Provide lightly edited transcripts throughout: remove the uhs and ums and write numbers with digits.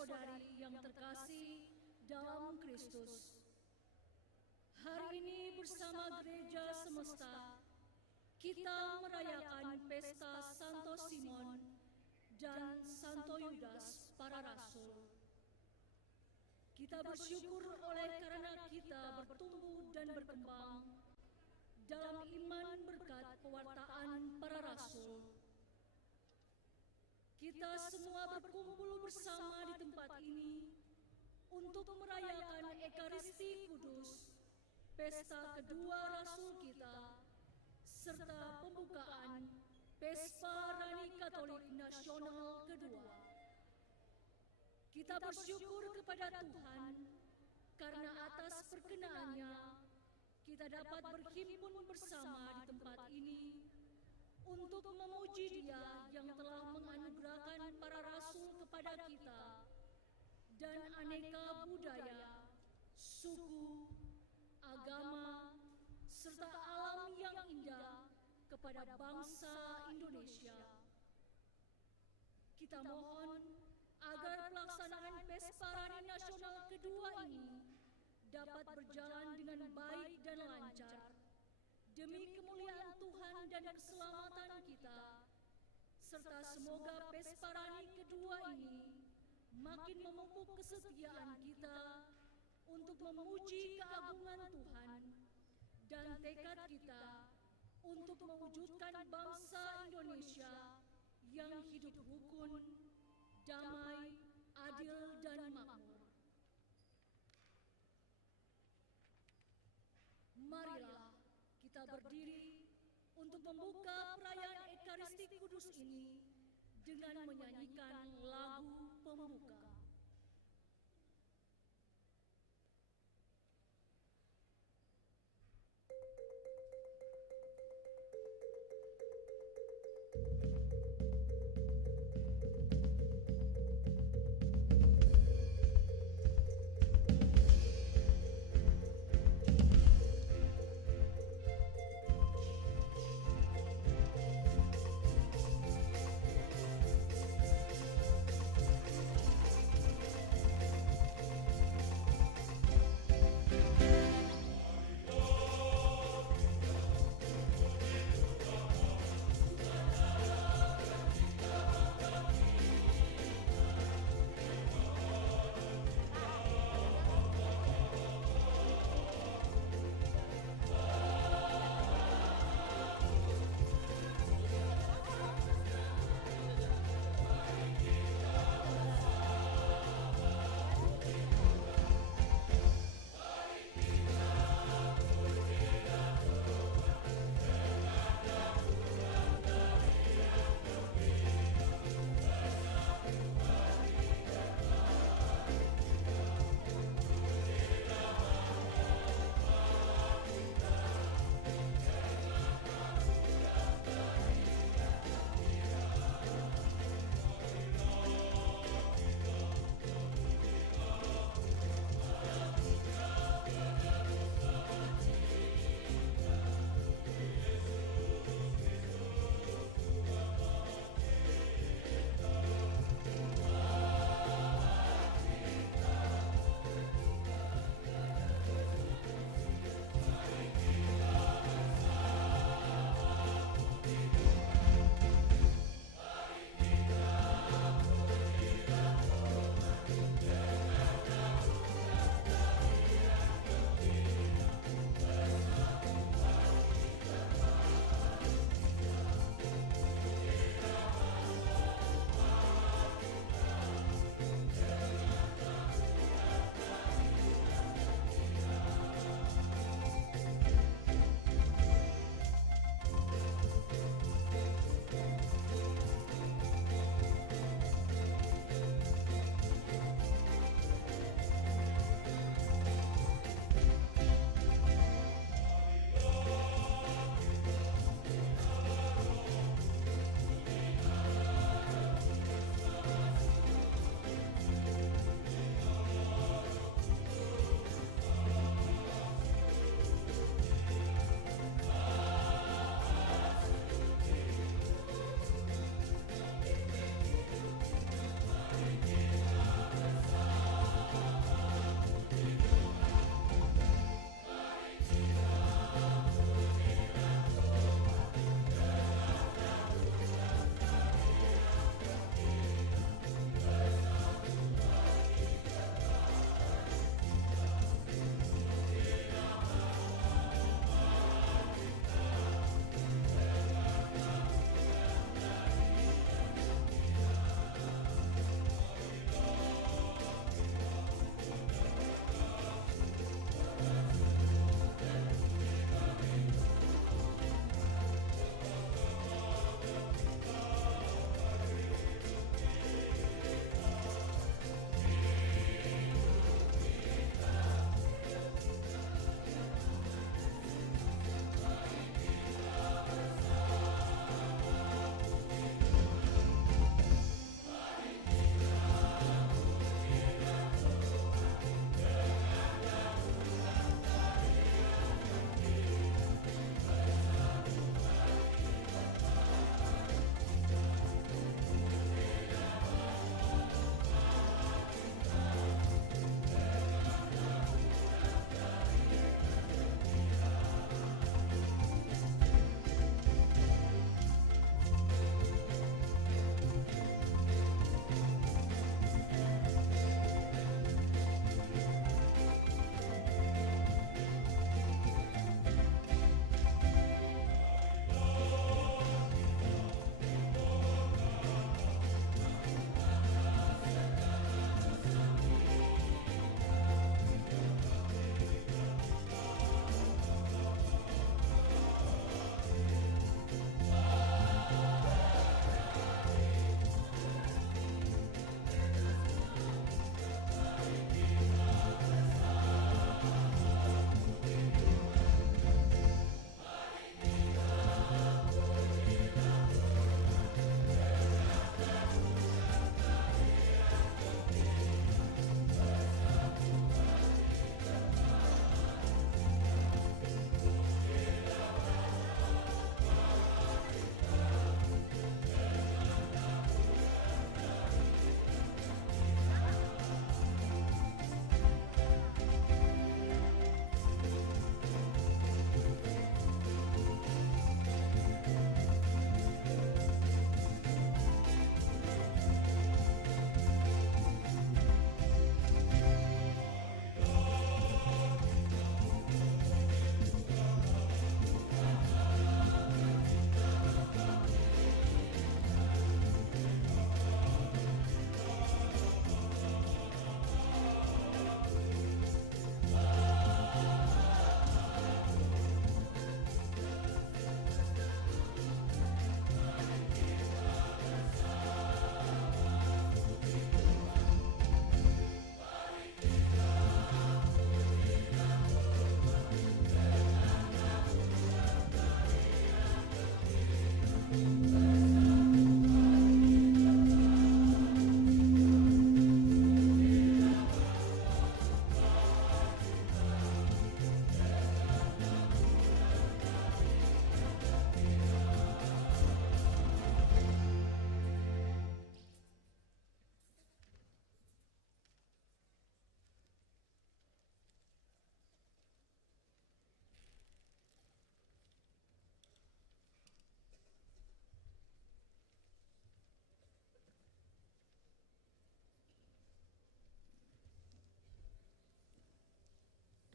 saudari yang terkasih dalam Kristus. Hari ini bersama gereja semesta, kita merayakan pesta Santo Simon dan Santo Yudas para rasul. Kita bersyukur oleh karena kita bertumbuh dan berkembang dalam iman berkat pewartaan para rasul. Kita semua berkumpul bersama di tempat ini untuk merayakan Ekaristi Kudus, pesta kedua rasul kita, serta pembukaan Pespa Rani Katolik Nasional kedua. Kita bersyukur kepada Tuhan karena atas perkenaannya kita dapat berhimpun bersama di tempat ini untuk memuji Dia yang telah menganugerahkan para rasul kepada kita dan aneka budaya, suku, agama, serta alam yang indah kepada bangsa Indonesia. Kita mohon agar pelaksanaan Pespa Rani Nasional kedua ini dapat berjalan dengan baik dan lancar, demi kemuliaan Tuhan dan keselamatan kita, serta semoga Pespa Rani kedua ini makin memupuk kesetiaan kita untuk memuji keagungan Tuhan dan tekad kita untuk mewujudkan bangsa Indonesia yang hidup rukun, damai, adil, dan makmur. Marilah kita berdiri untuk membuka perayaan Ekaristi Kudus ini dengan menyanyikan lagu pembuka.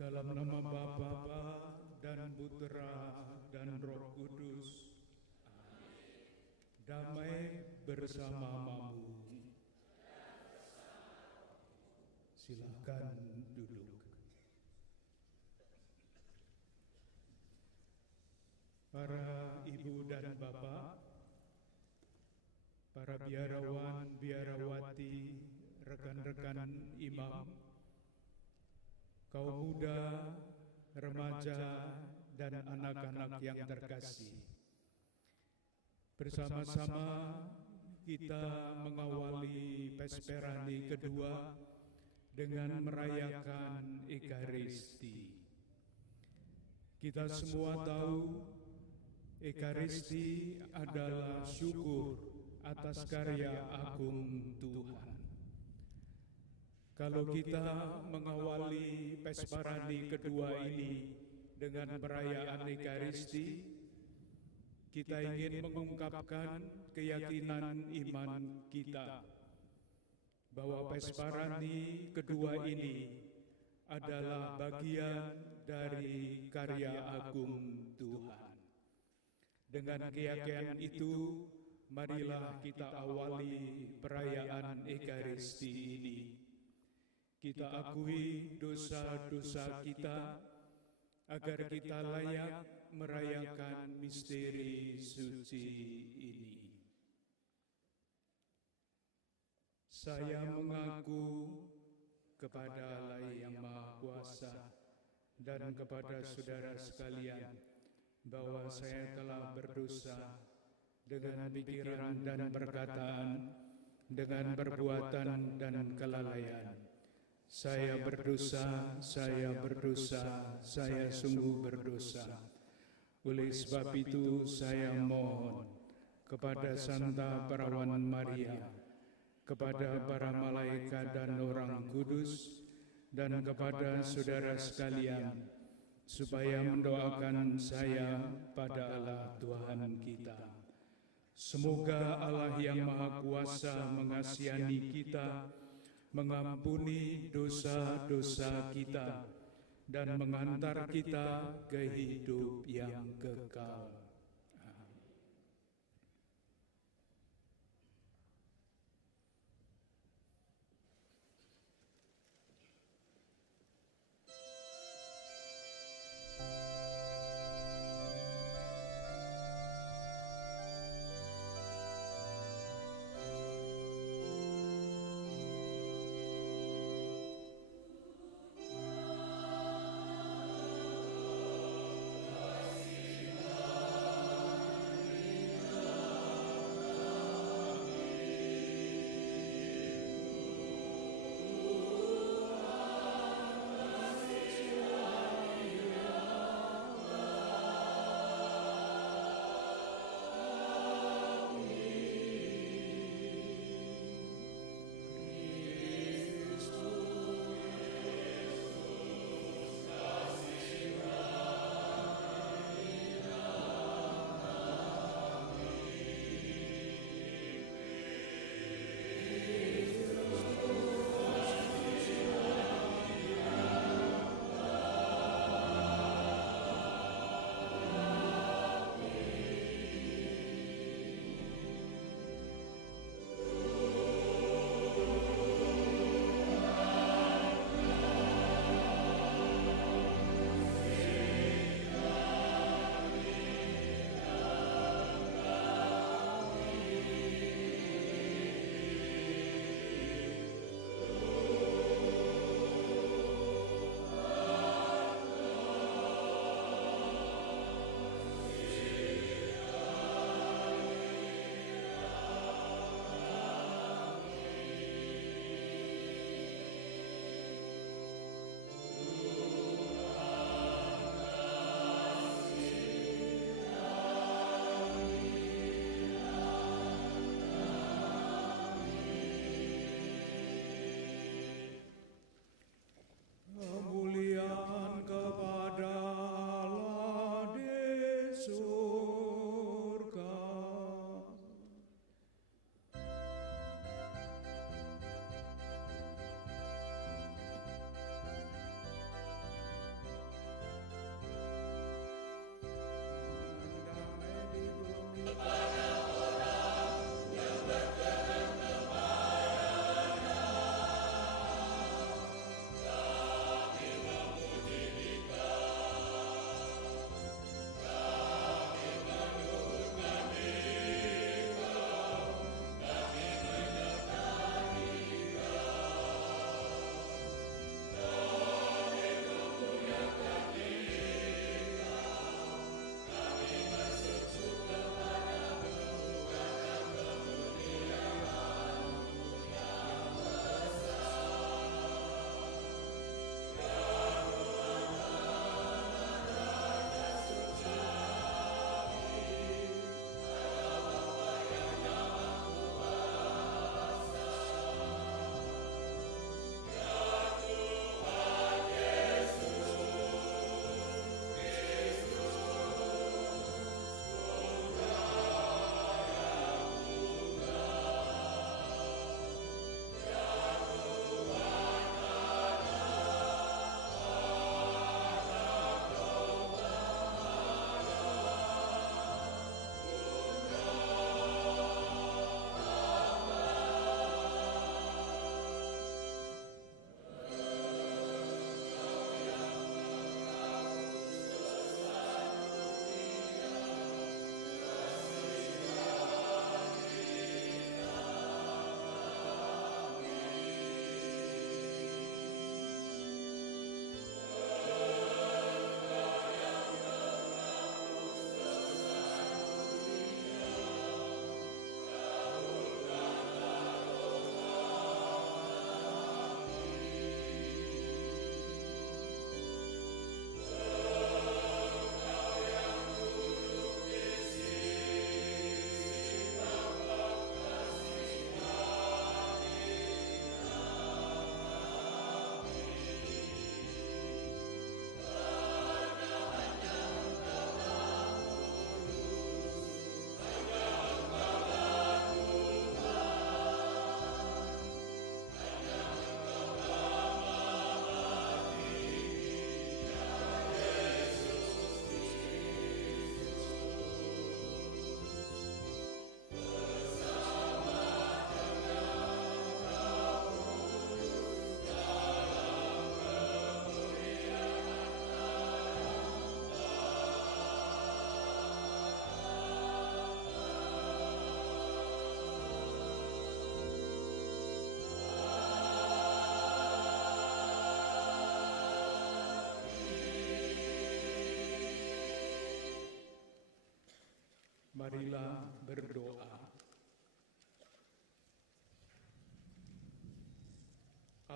Dalam nama Bapa dan Putera dan Roh Kudus. Damai bersamamu. Silakan duduk. Para ibu dan bapak, para biarawan, biarawati, rekan-rekan imam, kaum muda, remaja, dan anak-anak yang terkasih. Bersama-sama kita mengawali Pesperani kedua dengan merayakan Ekaristi. Kita semua tahu Ekaristi adalah syukur atas karya agung Tuhan. Kalau kita mengawali Pesperani kedua ini dengan perayaan Ekaristi, kita ingin mengungkapkan keyakinan iman kita bahwa Pesperani kedua ini adalah bagian dari karya agung Tuhan. Dengan keyakinan itu, marilah kita awali perayaan Ekaristi ini. Kita akui dosa-dosa kita agar kita layak merayakan misteri suci ini. Saya mengaku kepada Allah yang Maha Kuasa dan kepada saudara sekalian bahwa saya telah berdosa dengan pikiran dan perkataan, dengan perbuatan dan kelalaian. Saya berdosa, saya sungguh berdosa. Oleh sebab itu saya mohon kepada Santa Perawan Maria, kepada para malaikat dan orang kudus, dan kepada saudara sekalian, supaya mendoakan saya pada Allah Tuhan kita. Semoga Allah yang Maha Kuasa mengasihani kita, mengampuni dosa-dosa kita, dan mengantar kita ke hidup yang kekal.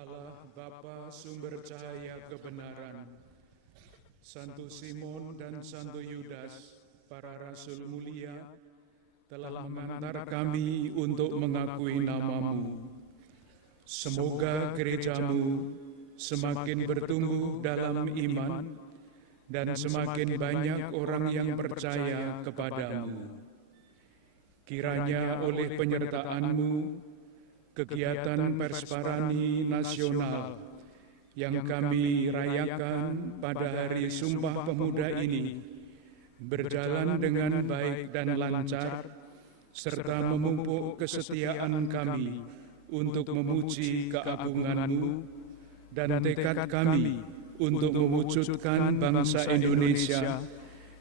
Allah Bapa sumber cahaya kebenaran, Santo Simon dan Santo Yudas, para rasul mulia, telah mengantar kami untuk mengakui nama-Mu. Semoga gereja-Mu semakin bertumbuh dalam iman dan semakin banyak orang yang percaya kepada-Mu. Kiranya oleh penyertaan-Mu, kegiatan Persparani Nasional yang kami rayakan pada Hari Sumpah Pemuda ini berjalan dengan baik dan lancar, serta memupuk kesetiaan kami untuk memuji keagungan-Mu dan tekad kami untuk mewujudkan bangsa Indonesia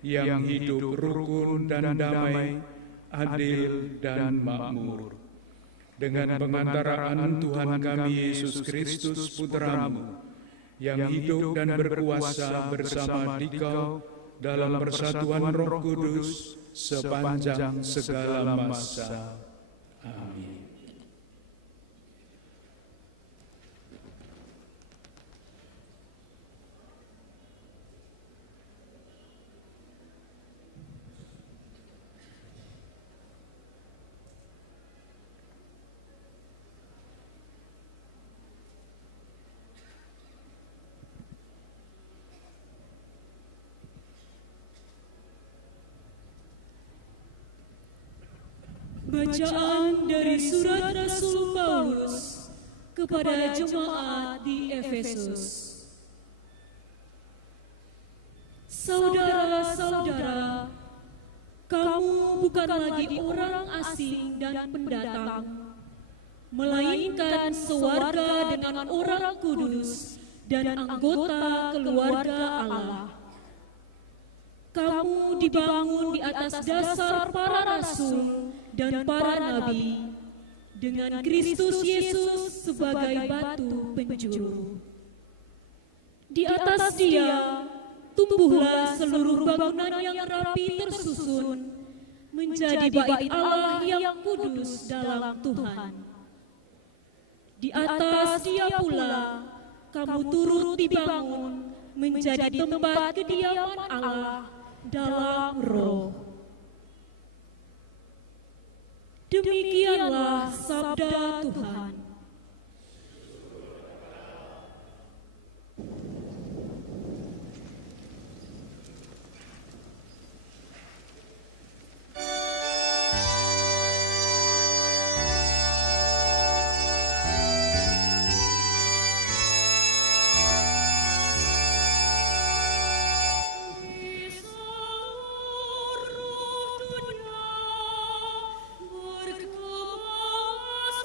yang hidup rukun dan damai, adil dan makmur. Dengan pengantaraan Tuhan kami Yesus Kristus Putra-Mu, yang hidup dan berkuasa bersama Dikau dalam persatuan Roh Kudus sepanjang segala masa. Amin. Bacaan dari surat Rasul Paulus kepada jemaat di Efesus. Saudara-saudara, kamu bukan lagi orang asing dan pendatang, melainkan sewarga dengan orang kudus dan anggota keluarga Allah. Kamu dibangun di atas dasar para rasul dan para nabi, dengan Kristus Yesus sebagai batu penjuru. Di atas Dia tumbuhlah seluruh bangunan yang rapi tersusun menjadi bait Allah yang kudus dalam Tuhan. Di atas Dia pula kamu turut dibangun menjadi tempat kediaman Allah dalam Roh. Demikianlah sabda Tuhan. Berkemas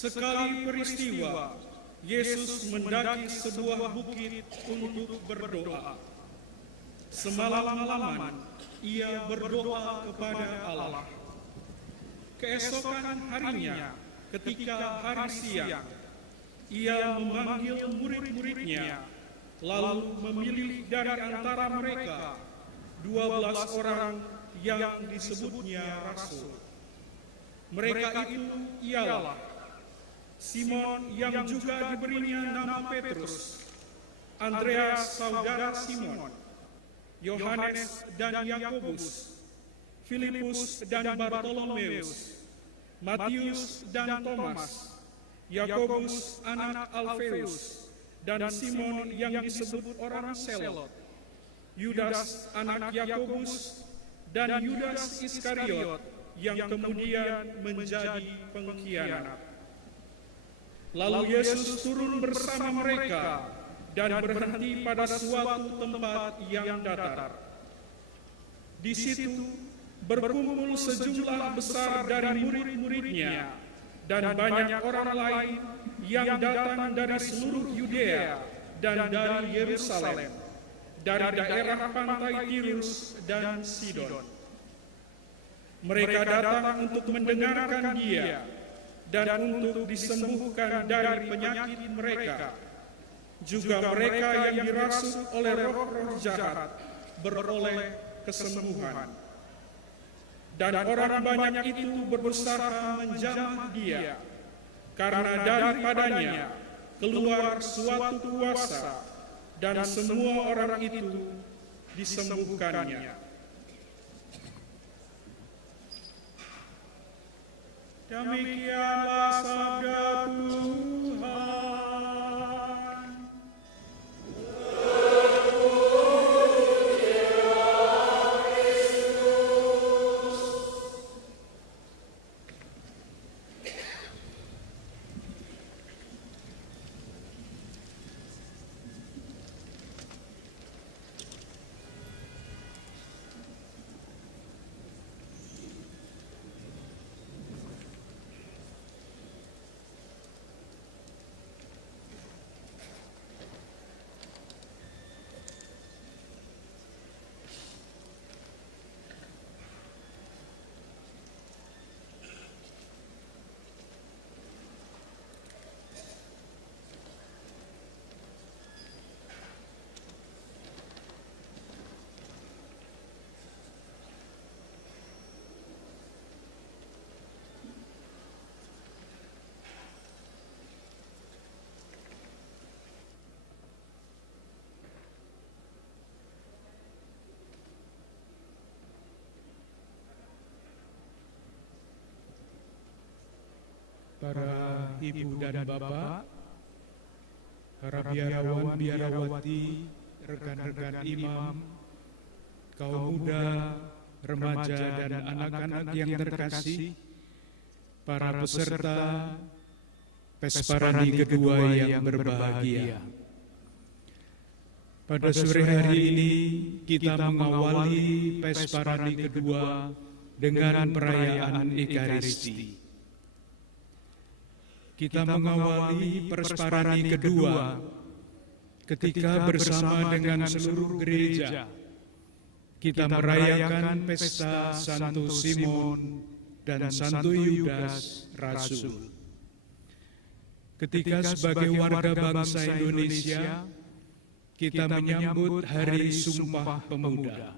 Sekali peristiwa, Yesus mendaki sebuah bukit untuk berdoa. Semalam-malaman, ia berdoa kepada Allah. Keesokan harinya, ketika hari siang, ia memanggil murid-muridnya, lalu memilih dari antara mereka 12 orang yang disebutnya rasul. Mereka itu ialah Simon yang juga diberinya nama Petrus, Andreas saudara Simon, Yohanes dan Yakobus, Filipus dan Bartolomeus, Matius dan Thomas, Yakobus anak Alfeus, dan Simon yang disebut orang Selot, Yudas anak Yakobus, dan Yudas Iskariot yang kemudian menjadi pengkhianat. Lalu Yesus turun bersama mereka dan berhenti pada suatu tempat yang datar. Di situ berkumpul sejumlah besar dari murid-muridnya dan banyak orang lain yang datang dari seluruh Yudea dan dari Yerusalem, dari daerah pantai Tirus dan Sidon. Mereka datang untuk mendengarkan Dia dan untuk disembuhkan dari penyakit mereka. Juga mereka yang dirasuk oleh roh-roh jahat beroleh kesembuhan. Dan orang banyak itu berusaha menjamah Dia, karena daripadanya keluar suatu kuasa, dan semua orang itu disembuhkannya. Demikianlah sabda Tuhan. Para ibu dan bapak, para biarawan, biarawati, rekan-rekan imam, kaum muda, remaja dan anak-anak yang terkasih, para peserta Pesparani kedua yang berbahagia. Pada sore hari ini kita mengawali Pesparani kedua dengan perayaan Ekaristi. Kita mengawali Pesparani kedua ketika bersama dengan seluruh gereja kita merayakan pesta Santo Simon dan Santo Yudas Rasul. Ketika sebagai warga bangsa Indonesia kita menyambut Hari Sumpah Pemuda.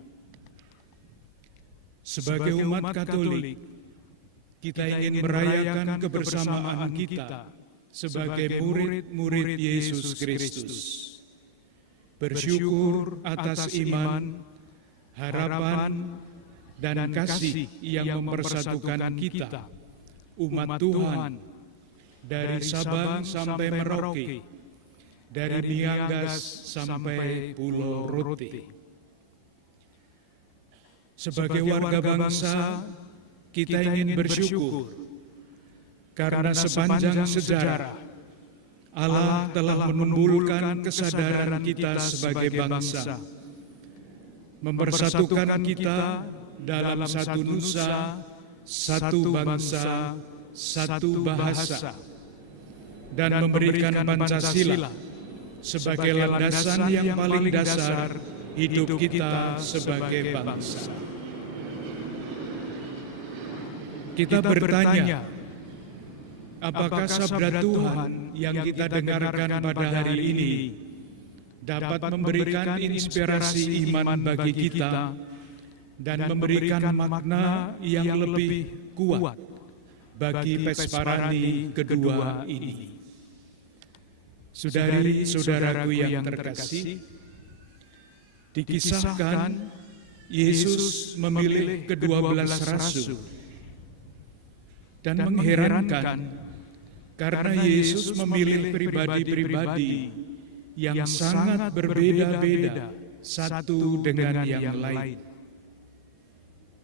Sebagai umat Katolik, kita ingin merayakan kebersamaan kita sebagai murid-murid Yesus Kristus. Bersyukur atas iman, harapan, dan kasih yang mempersatukan kita, umat Tuhan, dari Sabang sampai Merauke, dari Miangas sampai Pulau Rote. Sebagai warga bangsa, kita ingin bersyukur karena sepanjang sejarah Allah telah menumbuhkan kesadaran kita sebagai bangsa, mempersatukan kita dalam satu nusa, satu bangsa, satu bahasa, dan memberikan Pancasila sebagai landasan yang paling dasar hidup kita sebagai bangsa. Kita bertanya, apakah sabda Tuhan yang kita dengarkan pada hari ini dapat memberikan inspirasi iman bagi kita dan memberikan makna yang lebih kuat bagi Pesparani kedua ini. Saudari-saudaraku yang terkasih, dikisahkan Yesus memilih ke-12 rasul, dan mengherankan karena Yesus memilih pribadi-pribadi yang sangat berbeda-beda satu dengan yang lain.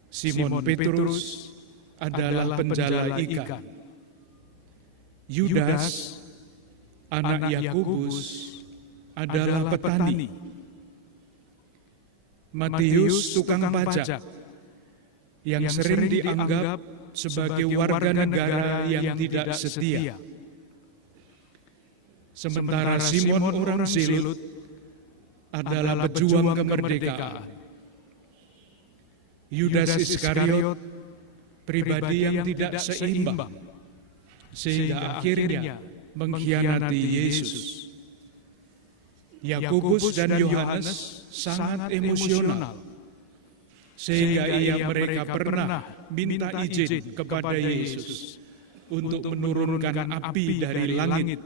Simon Petrus adalah penjala ikan. Yudas, anak Yakobus, adalah petani. Matius, tukang pajak, yang sering dianggap sebagai warga negara yang tidak setia. Sementara Simon orang Silut adalah pejuang kemerdekaan. Yudas Iskariot, pribadi yang tidak seimbang, sehingga akhirnya mengkhianati Yesus. Yakobus dan Yohanes sangat emosional, sehingga mereka pernah minta izin kepada Yesus untuk menurunkan api dari langit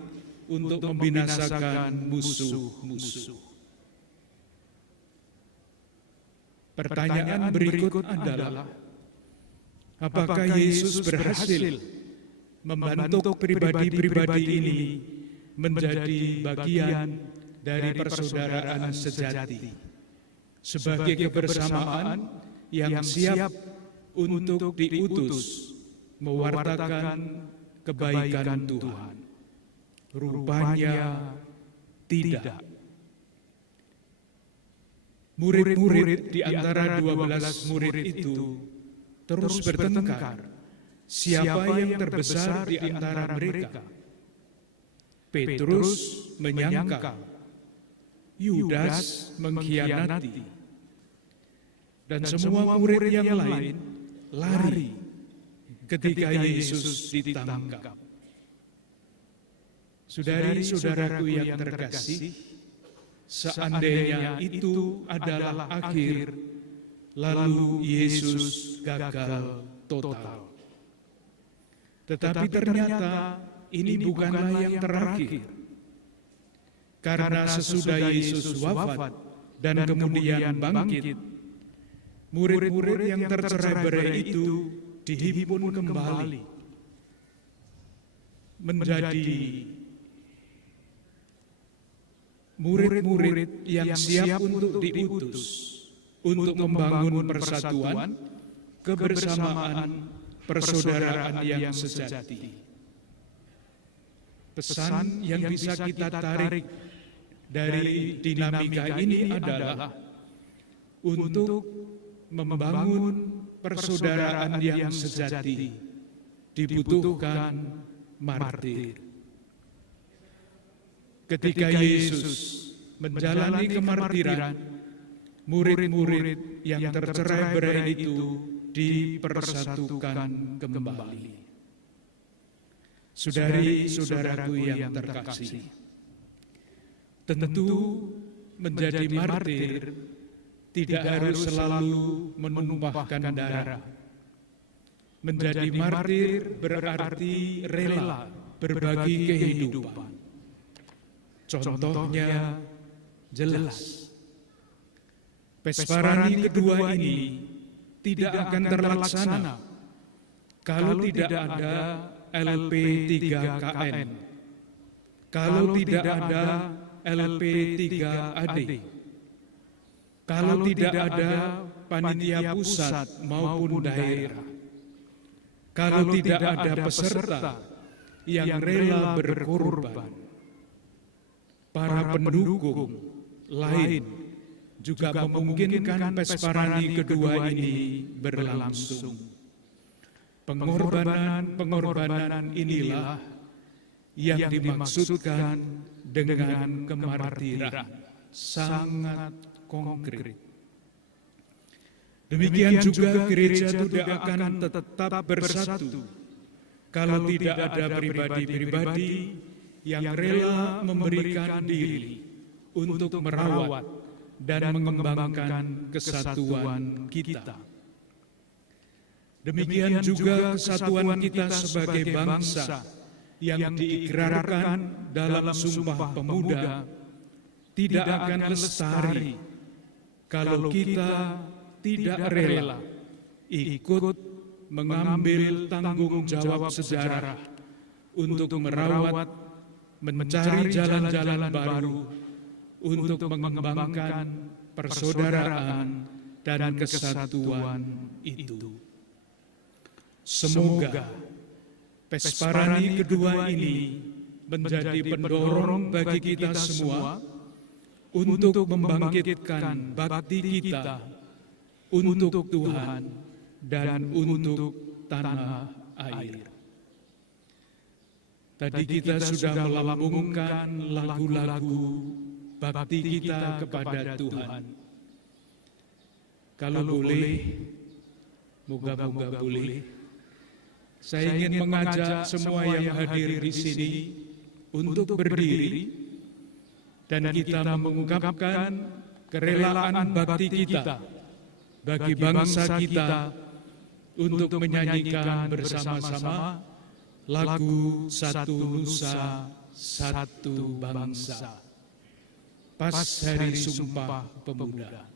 untuk membinasakan musuh-musuh. Pertanyaan berikut adalah, apakah Yesus berhasil membentuk pribadi-pribadi ini menjadi bagian dari persaudaraan sejati, sebagai kebersamaan yang siap untuk diutus mewartakan kebaikan Tuhan? Rupanya tidak. Murid-murid di antara 12 murid itu terus bertengkar, siapa yang terbesar di antara mereka. Petrus menyangkal, Yudas mengkhianati, dan semua murid yang lain lari ketika Yesus ditangkap. Saudari-saudaraku yang terkasih, seandainya itu adalah akhir, lalu Yesus gagal total. Tetapi ternyata ini bukanlah yang terakhir. Karena sesudah Yesus wafat dan kemudian bangkit, murid-murid yang tercerai-berai itu dihimpun kembali menjadi murid-murid yang siap untuk diutus untuk membangun persatuan, kebersamaan, persaudaraan yang sejati. Pesan yang bisa kita tarik dari dinamika ini adalah untuk membangun persaudaraan yang sejati dibutuhkan martir. Ketika Yesus menjalani kemartiran, murid-murid yang tercerai-berai itu dipersatukan kembali. Saudari-saudaraku yang terkasih, tentu menjadi martir tidak harus selalu menumpahkan darah. Menjadi martir berarti rela berbagi kehidupan. Contohnya jelas. Pesparani kedua ini tidak akan terlaksana kalau tidak ada LP3KN, kalau tidak ada LP3AD, kalau tidak ada panitia pusat maupun daerah, kalau tidak ada peserta yang rela berkorban. Para pendukung lain juga memungkinkan Pesparani kedua ini berlangsung. Pengorbanan-pengorbanan inilah yang dimaksudkan dengan kemartiran sangat konkret. Demikian juga gereja tidak akan tetap bersatu kalau tidak ada pribadi-pribadi yang rela memberikan diri untuk merawat dan mengembangkan kesatuan kita. Demikian juga kesatuan kita sebagai bangsa yang diikrarkan dalam Sumpah Pemuda tidak akan lestari kalau kita tidak rela ikut mengambil tanggung jawab sejarah untuk merawat, mencari jalan-jalan baru untuk mengembangkan persaudaraan dan kesatuan itu. Semoga Pesparani kedua ini menjadi pendorong bagi kita semua untuk membangkitkan bakti kita untuk Tuhan dan untuk tanah air. Tadi kita sudah melambungkan lagu-lagu bakti kita kepada Tuhan. Kalau boleh, moga-moga boleh, saya ingin mengajak semua yang hadir di sini untuk berdiri dan kita mengungkapkan kerelaan bakti kita bagi bangsa kita untuk menyanyikan bersama-sama lagu Satu Nusa, Satu Bangsa pas Hari Sumpah Pemuda.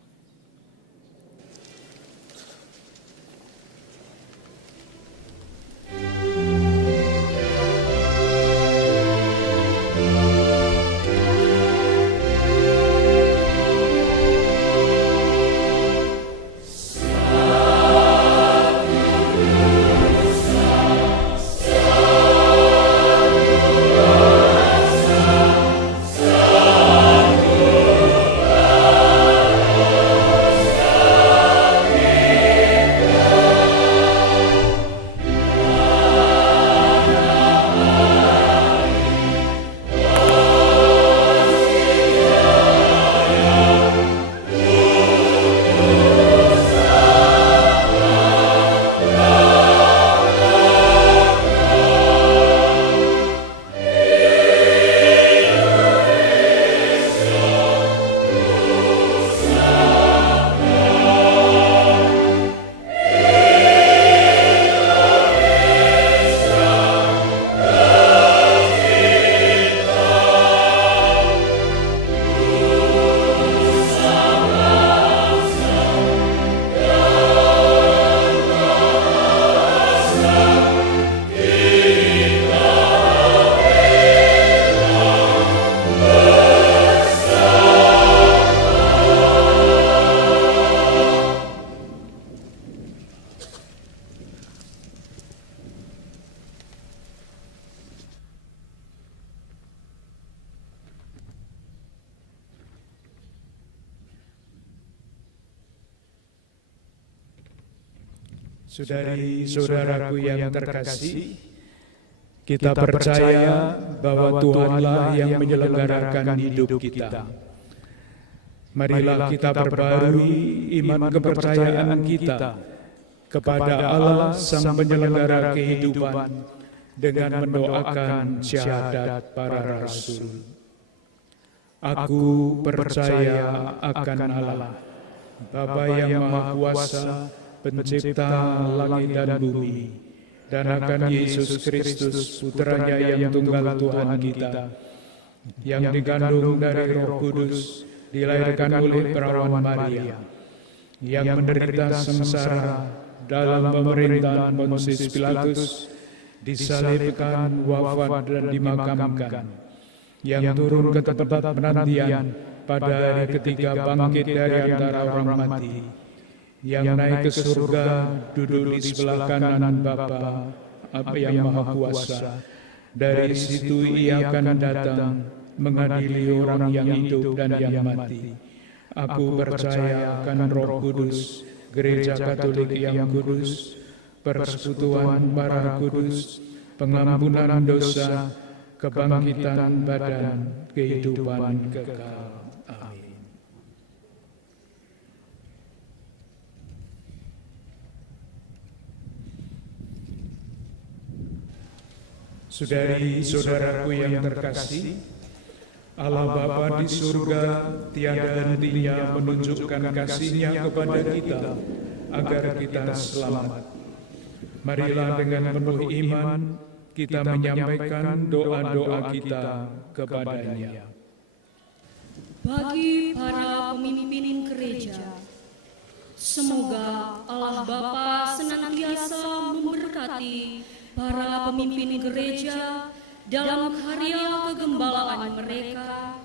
Saudari-saudaraku yang terkasih, kita percaya bahwa Tuhanlah yang menyelenggarakan hidup kita. Marilah kita perbarui iman kepercayaan kita kepada Allah Sang Penyelenggara kehidupan dengan mendoakan syahadat para rasul. Aku percaya akan Allah, Bapa yang Maha Kuasa, Pencipta langit dan bumi, dan akan Yesus Kristus, Putranya yang tunggal Tuhan kita, yang dikandung dari Roh Kudus, dilahirkan oleh perawan Maria, yang menderita sengsara dalam pemerintahan Pontius Pilatus, disalibkan, wafat dan dimakamkan, yang turun ke tempat penantian pada hari ketiga bangkit dari antara orang mati, yang naik ke surga, duduk di sebelah kanan Bapa yang Maha Kuasa. Dari situ Ia akan datang mengadili orang yang hidup dan yang mati. Aku percaya akan Roh Kudus, Gereja Katolik yang kudus, persekutuan para kudus, pengampunan dosa, kebangkitan badan, kehidupan kekal. Amin. Saudari-saudaraku yang terkasih, Allah Bapa di surga tiada hentinya menunjukkan kasih-Nya kepada kita agar kita selamat. Marilah dengan penuh iman kita menyampaikan doa-doa kita kepada-Nya. Bagi para pemimpin gereja, semoga Allah Bapa senantiasa memberkati para pemimpin gereja dalam karya kegembalaan mereka,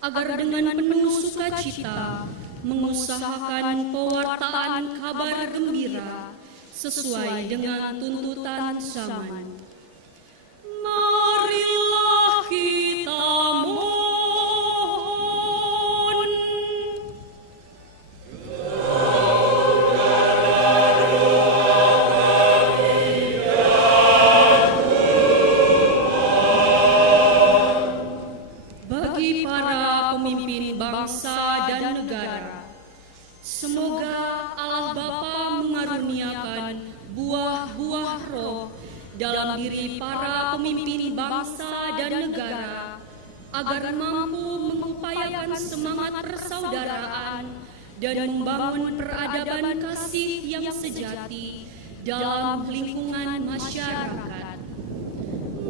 agar dengan penuh sukacita mengusahakan pewartaan kabar gembira sesuai dengan tuntutan zaman. Marilah kita mohon. Bagi para pemimpin bangsa dan negara, semoga Allah Bapa mengaruniakan buah-buah roh dalam diri para pemimpin bangsa dan negara, agar mampu mengupayakan semangat persaudaraan dan membangun peradaban kasih yang sejati dalam lingkungan masyarakat.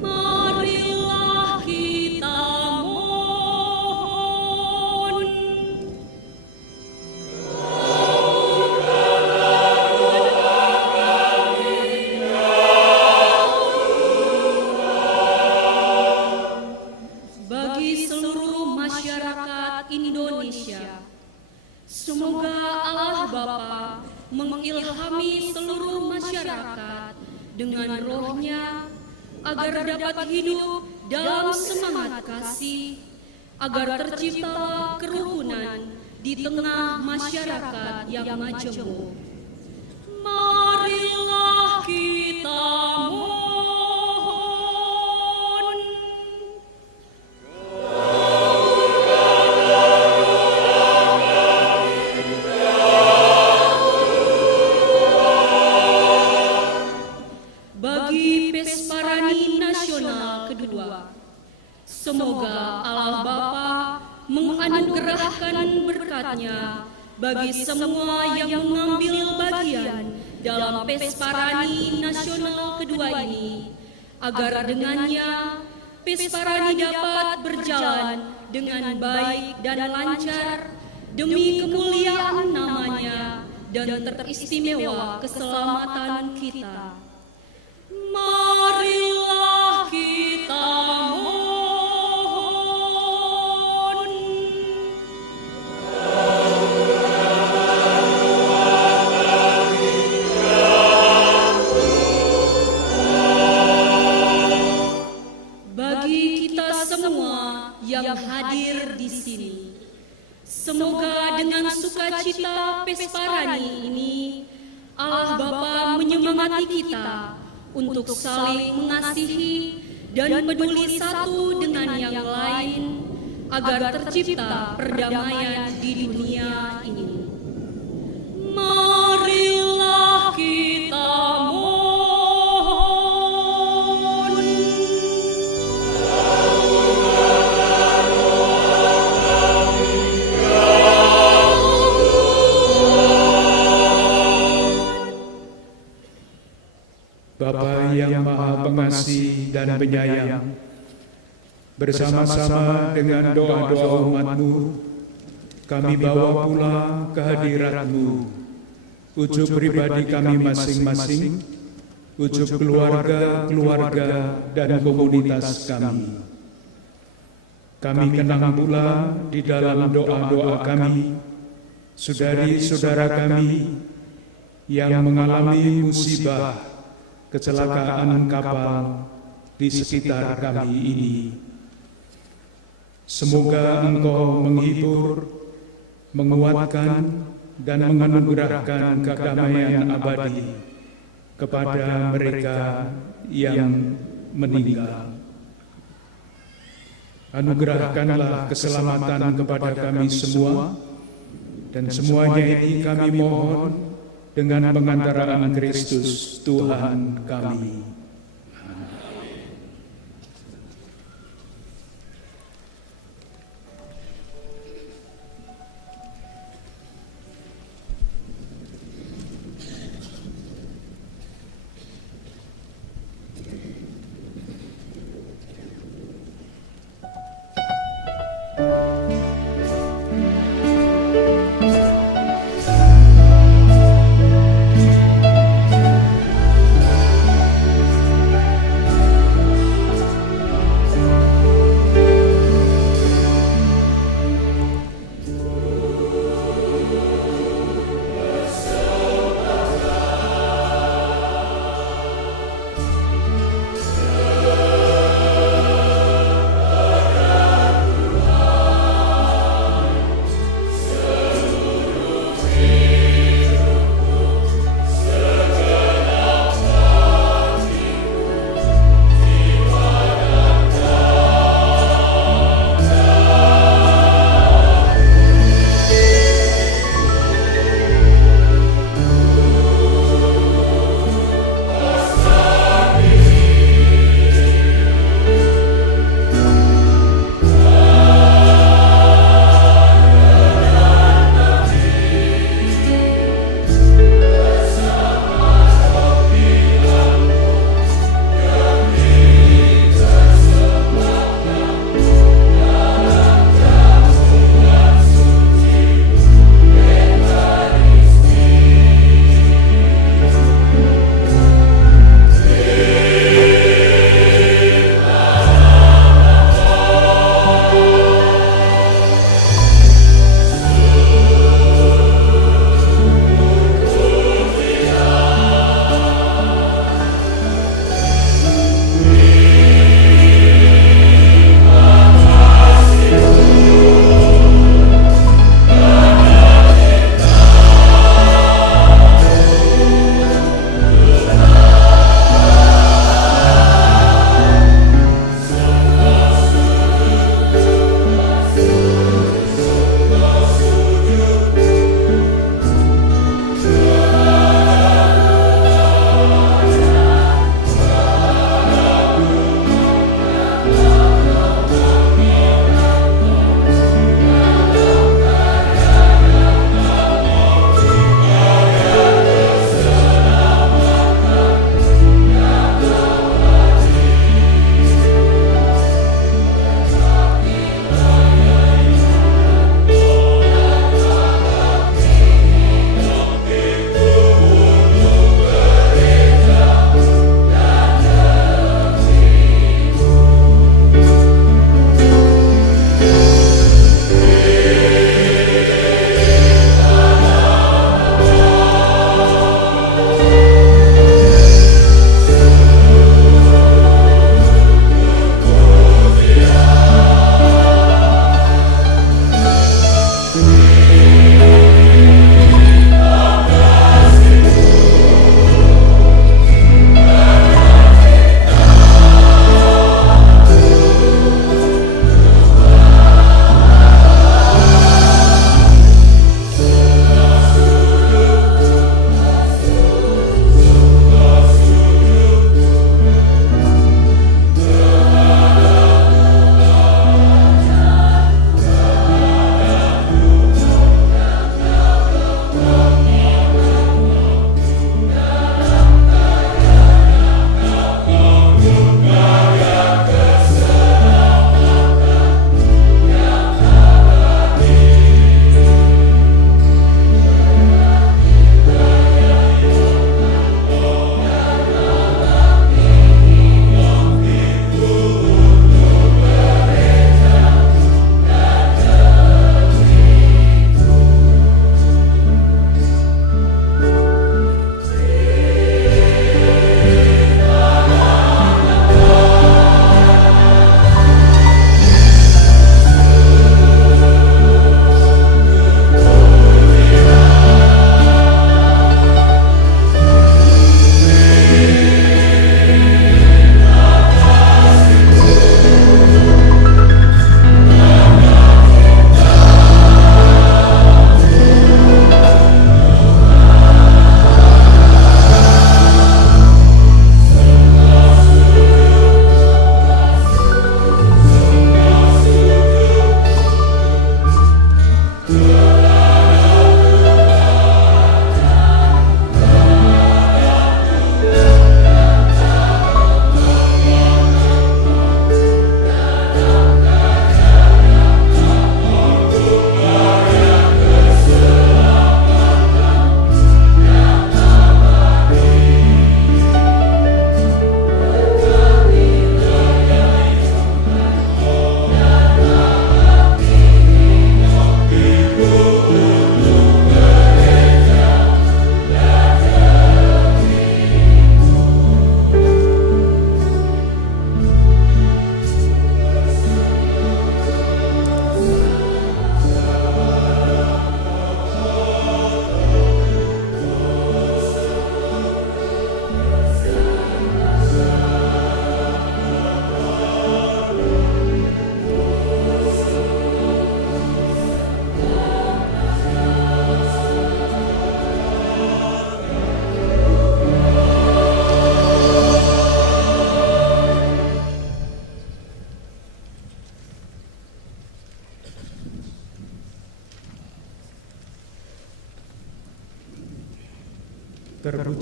Marilah kita mohon. Semoga Allah Bapa mengilhami seluruh masyarakat dengan roh-Nya agar dapat hidup dalam semangat kasih, agar terciptalah kerukunan di tengah masyarakat yang majemuk. Marilah kita mohon. Semoga Allah Bapa menganugerahkan berkat-Nya bagi semua yang mengambil bagian dalam Pesparani Nasional kedua ini, agar dengannya Pesparani dapat berjalan dengan baik dan lancar demi kemuliaan namanya dan teristimewa keselamatan kita. Marilah kita mohon. Bagi kita semua yang hadir di sini, semoga dengan sukacita Pesparani ini Allah Bapa menyemangati kita untuk saling mengasihi dan peduli satu dengan yang lain, agar tercipta perdamaian di dunia ini. Marilah kita mohon. Bapa yang Maha Pengasih dan Penyayang, bersama-sama dengan doa-doa umat-Mu, kami bawa pula kehadirat-Mu, ujub pribadi kami masing-masing, ujub keluarga-keluarga dan komunitas kami. Kami kenang pula di dalam doa-doa kami, saudari-saudara kami yang mengalami musibah, kecelakaan kapal di sekitar kami ini. Semoga Engkau menghibur, menguatkan, dan menganugerahkan kedamaian abadi kepada mereka yang meninggal. Anugerahkanlah keselamatan kepada kami semua, dan semuanya ini kami mohon dengan pengantaraan Kristus Tuhan kami.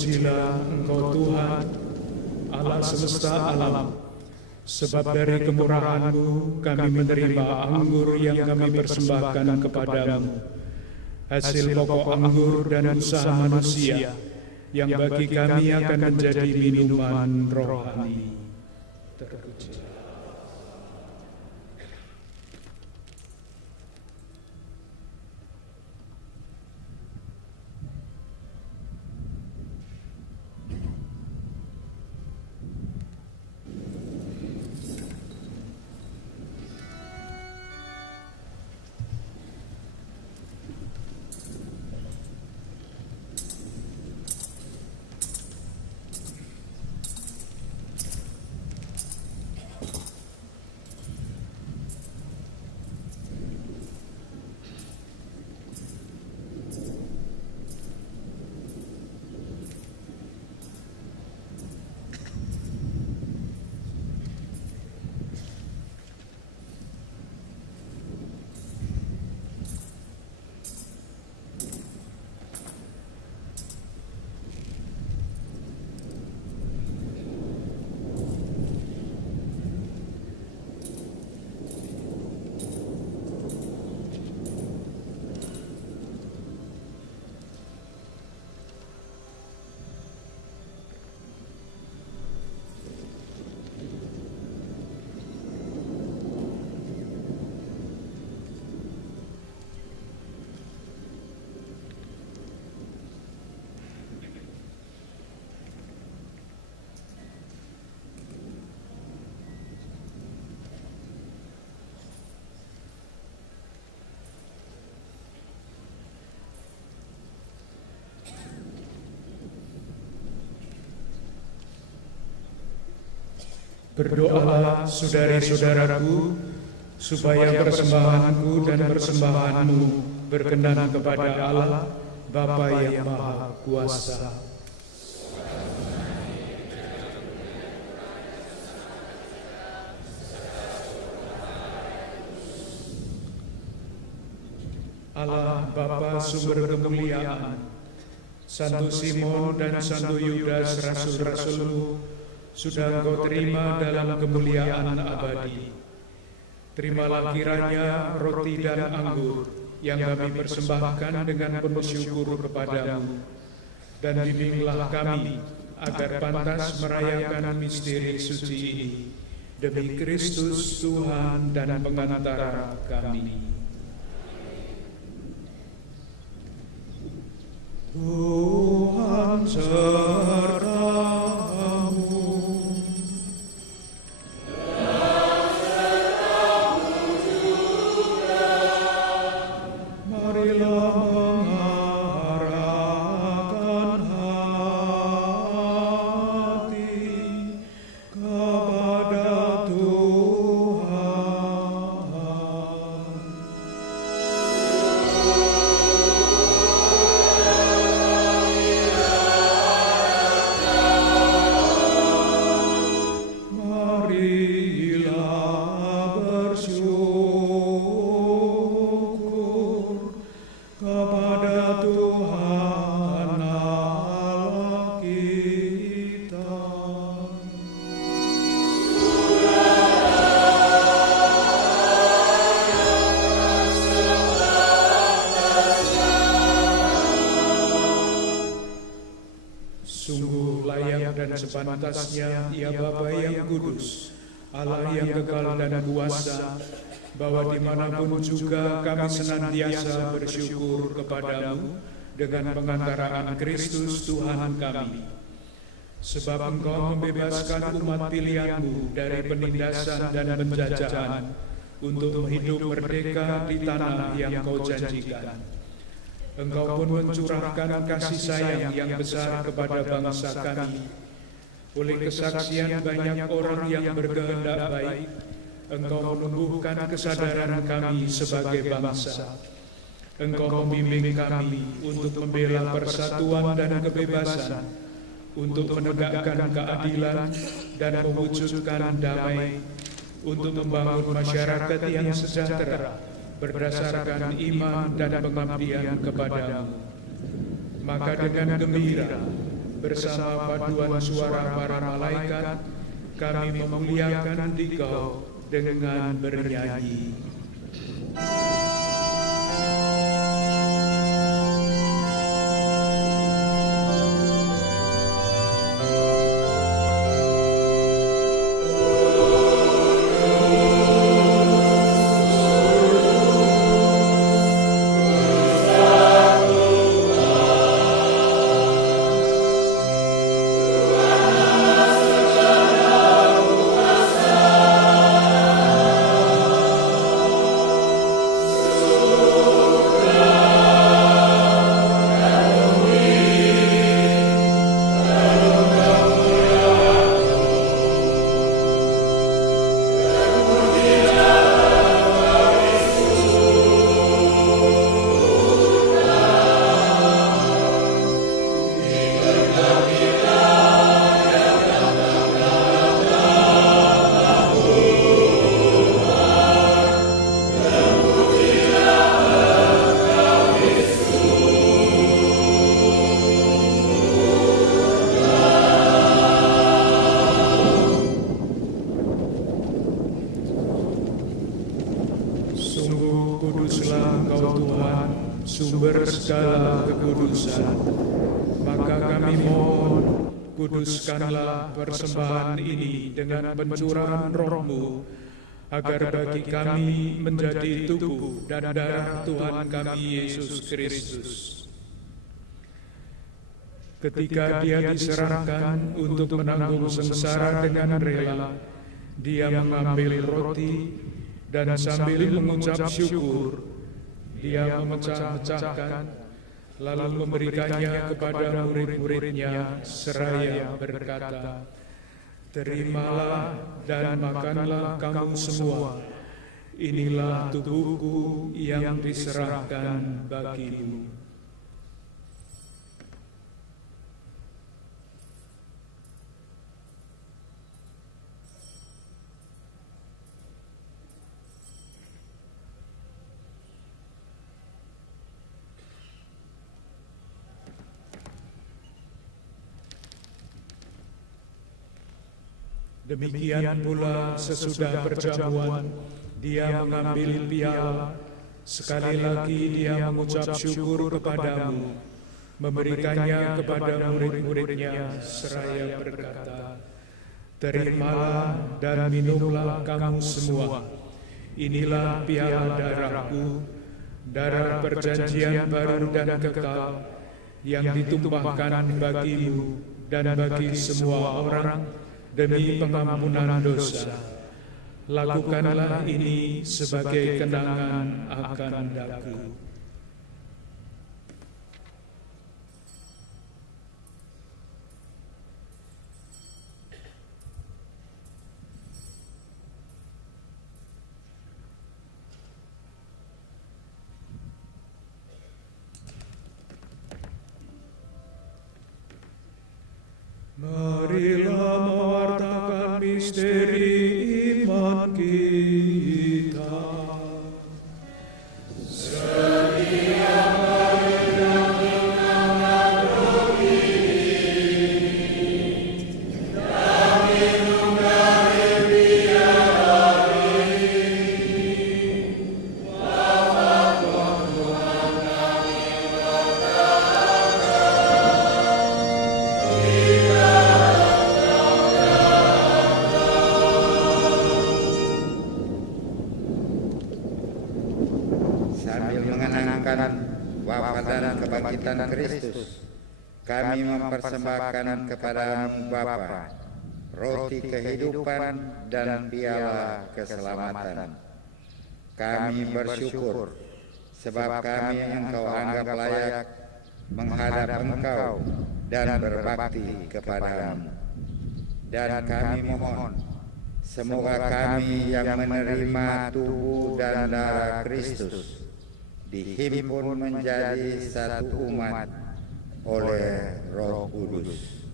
Terpujilah Engkau Tuhan, Allah semesta alam, sebab dari kemurahan-Mu kami menerima anggur yang kami persembahkan kepadamu, hasil pokok anggur dan usaha manusia, yang bagi kami akan menjadi minuman rohani. Terpujilah. Berdoalah saudari-saudaraku, supaya persembahanku dan persembahanmu berkenan kepada Allah, Bapa yang Maha Kuasa. Allah Bapa sumber kemuliaan, Santo Simon dan Santo Yudas rasul-rasul-Mu sudah Engkau terima dalam kemuliaan abadi. Terimalah kiranya roti dan anggur yang kami persembahkan dengan penuh syukur kepadamu, dan bimbinglah kami agar pantas merayakan misteri suci ini, demi Kristus Tuhan dan pengantara kami. Tuhan sertamu. Sepantasnya, ya Bapa yang kudus, Allah yang kekal dan kuasa, bahwa dimanapun juga kami senantiasa bersyukur kepadamu dengan pengantaraan Kristus Tuhan kami. Sebab Engkau membebaskan umat pilihan-Mu dari penindasan dan penjajahan untuk hidup merdeka di tanah yang Kau janjikan. Engkau pun mencurahkan kasih sayang yang besar kepada bangsa kami. Oleh kesaksian banyak orang yang berkehendak baik, Engkau menumbuhkan kesadaran kami sebagai bangsa. Engkau membimbing kami untuk membela persatuan dan kebebasan, untuk menegakkan keadilan dan mewujudkan damai, untuk membangun masyarakat yang sejahtera berdasarkan iman dan pengabdian kepadamu. Maka dengan gembira bersama paduan suara para malaikat, kami memuliakan Dikau dengan bernyanyi. Sumber segala kekudusan, maka kami mohon, kuduskanlah persembahan ini dengan pencurahan Roh-Mu, agar bagi kami menjadi tubuh dan darah Tuhan kami Yesus Kristus. Ketika Dia diserahkan untuk menanggung sengsara dengan rela, Dia mengambil roti dan sambil mengucap syukur, Dia memecah-mecahkan, lalu memberikannya kepada murid-muridnya seraya berkata, "Terimalah dan makanlah kamu semua, inilah tubuhku yang diserahkan bagimu." Demikian pula sesudah perjamuan, Dia mengambil piala, sekali lagi Dia mengucap syukur kepadamu, memberikannya kepada murid-muridnya seraya berkata, "Terimalah dan minumlah kamu semua, inilah piala darahku, darah perjanjian baru dan kekal, yang ditumpahkan bagimu dan bagi semua orang, demi pengampunan dosa. Lakukanlah ini sebagai kenangan akan aku." Marilah mewartakan misteri iman kita. Sedia kami mengenal roti dan minum dari piala ini. Bapa Tuhan kami berkata, sambil mengenangkan wafat dan kebangkitan Kristus, kami mempersembahkan kepadamu Bapa, roti kehidupan dan piala keselamatan. Kami bersyukur, sebab kami Engkau anggap layak menghadap Engkau dan berbakti kepadamu. Dan kami mohon, semoga kami yang menerima tubuh dan darah Kristus dihimpun menjadi satu umat oleh Roh Kudus.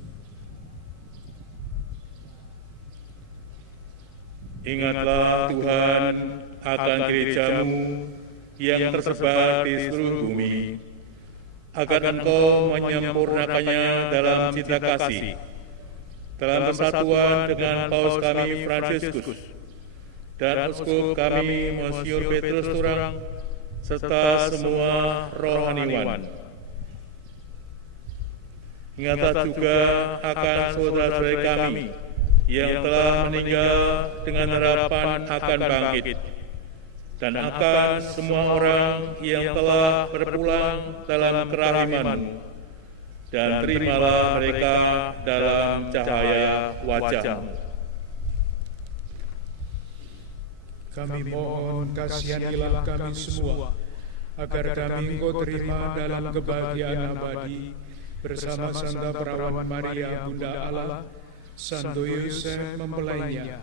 Ingatlah Tuhan akan gereja-Mu yang tersebar di seluruh bumi. agar Engkau menyempurnakannya dalam cinta kasih, dalam persatuan dengan Paus kami Fransiskus dan Uskup kami Monsiur Petrus Turang, serta semua rohaniwan. Ingatlah juga akan saudara-saudara kami yang telah meninggal dengan harapan akan bangkit, dan akan semua orang yang telah berpulang dalam kerahiman-Mu, dan terimalah mereka dalam cahaya wajah-Mu. Kami mohon kasihanilah kami semua, agar kami Engkau terima dalam kebahagiaan abadi, bersama Santa Perawan Maria Bunda Allah, Santo Yosef mempelainya,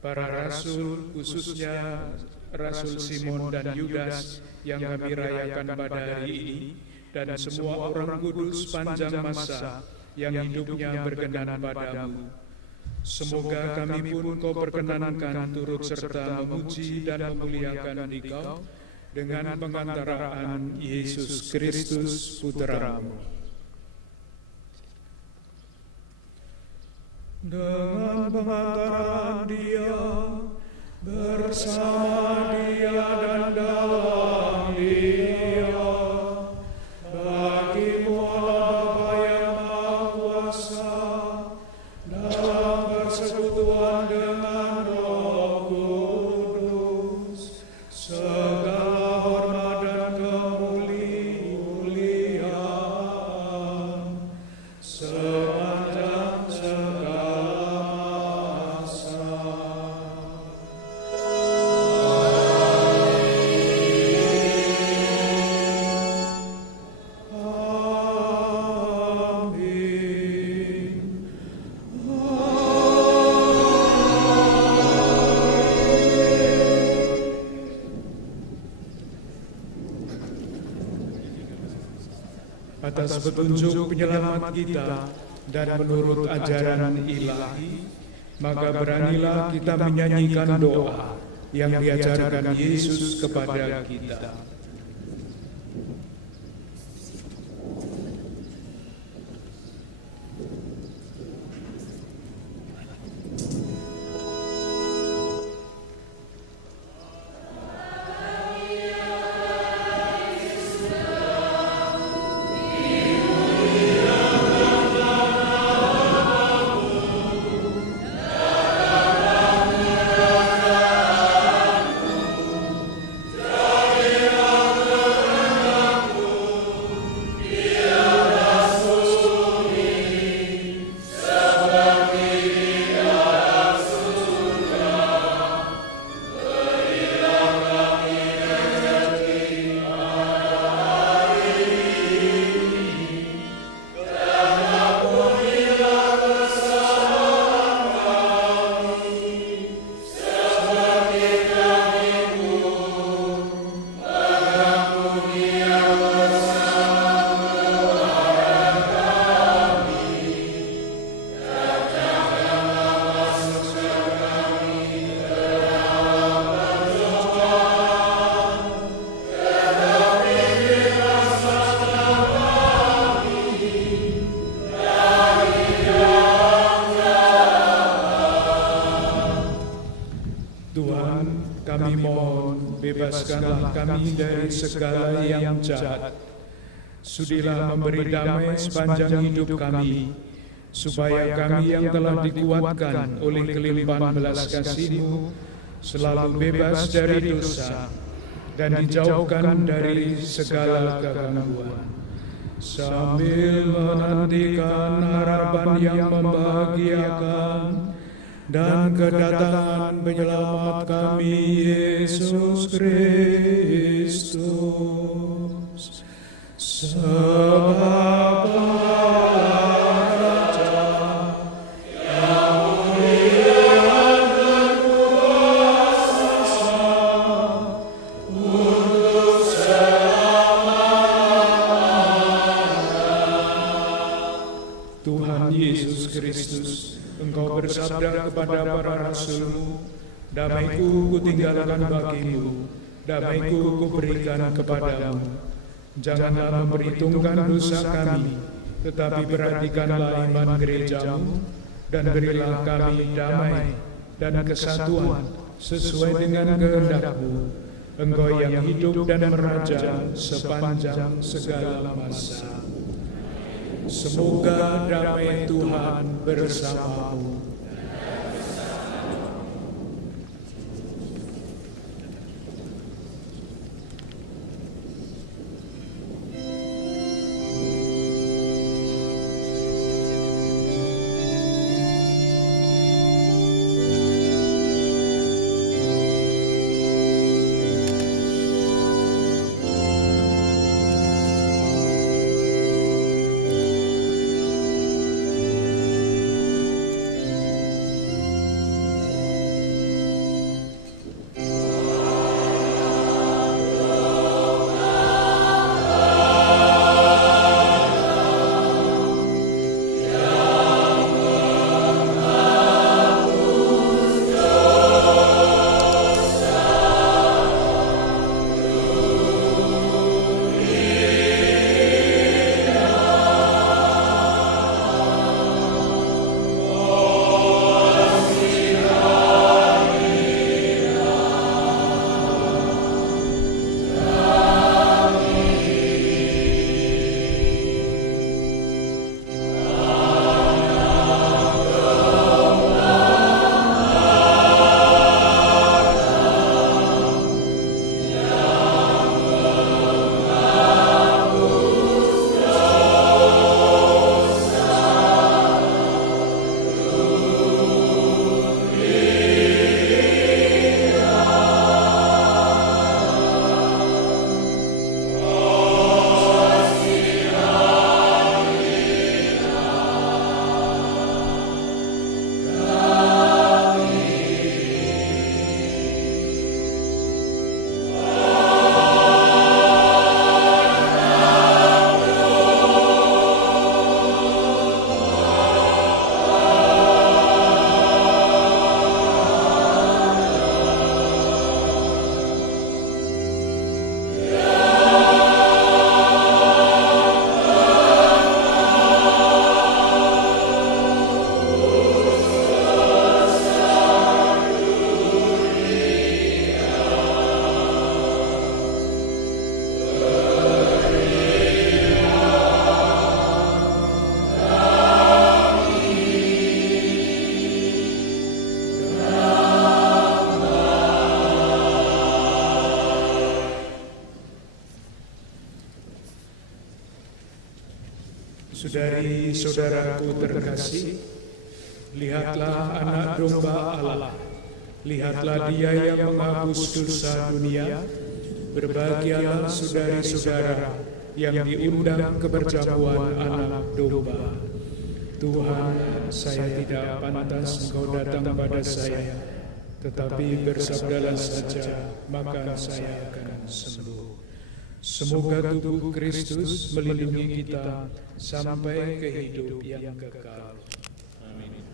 para rasul, khususnya Rasul Simon dan Yudas yang kami rayakan pada hari ini, dan semua orang kudus panjang masa yang hidupnya berkenan padamu. Semoga kami pun Kau perkenankan turut serta memuji dan memuliakan Dikau dengan pengantaraan Yesus Kristus Putra-Mu. Dengan pengantaraan Dia, bersama Dia dan dalam Dia, bagi-Mu Bapa yang Maha Kuasa, dalam persekutuan dengan Roh Kudus, segala hormat dan kemuliaan sepanjang segala masa. Atas petunjuk penyelamat kita dan menurut ajaran ilahi, maka beranilah kita menyanyikan doa yang diajarkan Yesus kepada kita. Kami mohon, bebaskanlah kami dari segala yang jahat. Sudilah memberi damai sepanjang hidup kami, supaya kami yang telah dikuatkan oleh kelimpahan belas kasih-Mu selalu bebas dari dosa dan dijauhkan dari segala kegangguan, sambil menantikan harapan yang membahagiakan dan kedatangan penyelamat kami, Yesus Kristus. Sebab Raja yang mulia dan kuasa untuk selama-lamanya. Tuhan Yesus Kristus, Engkau bersabda kepada para rasul-Mu, damai-Ku kutinggalkan bagimu, damai-Ku kuberikan kepadamu. Janganlah memperhitungkan dosa kami, tetapi perhatikanlah iman gerejamu, dan berilah kami damai dan kesatuan sesuai dengan kehendak-Mu, Engkau yang hidup dan meraja sepanjang segala masa. Semoga damai Tuhan bersamamu. Saudari-saudaraku terkasih, lihatlah anak domba Allah, lihatlah Dia yang menghapus dosa dunia. Berbahagialah saudari-saudara yang diundang ke perjamuan anak domba. Tuhan, saya tidak pantas Engkau datang pada saya, tetapi bersabdalah saja, maka saya akan sembuh. Semoga tubuh Kristus melindungi kita sampai ke hidup yang kekal. Amin.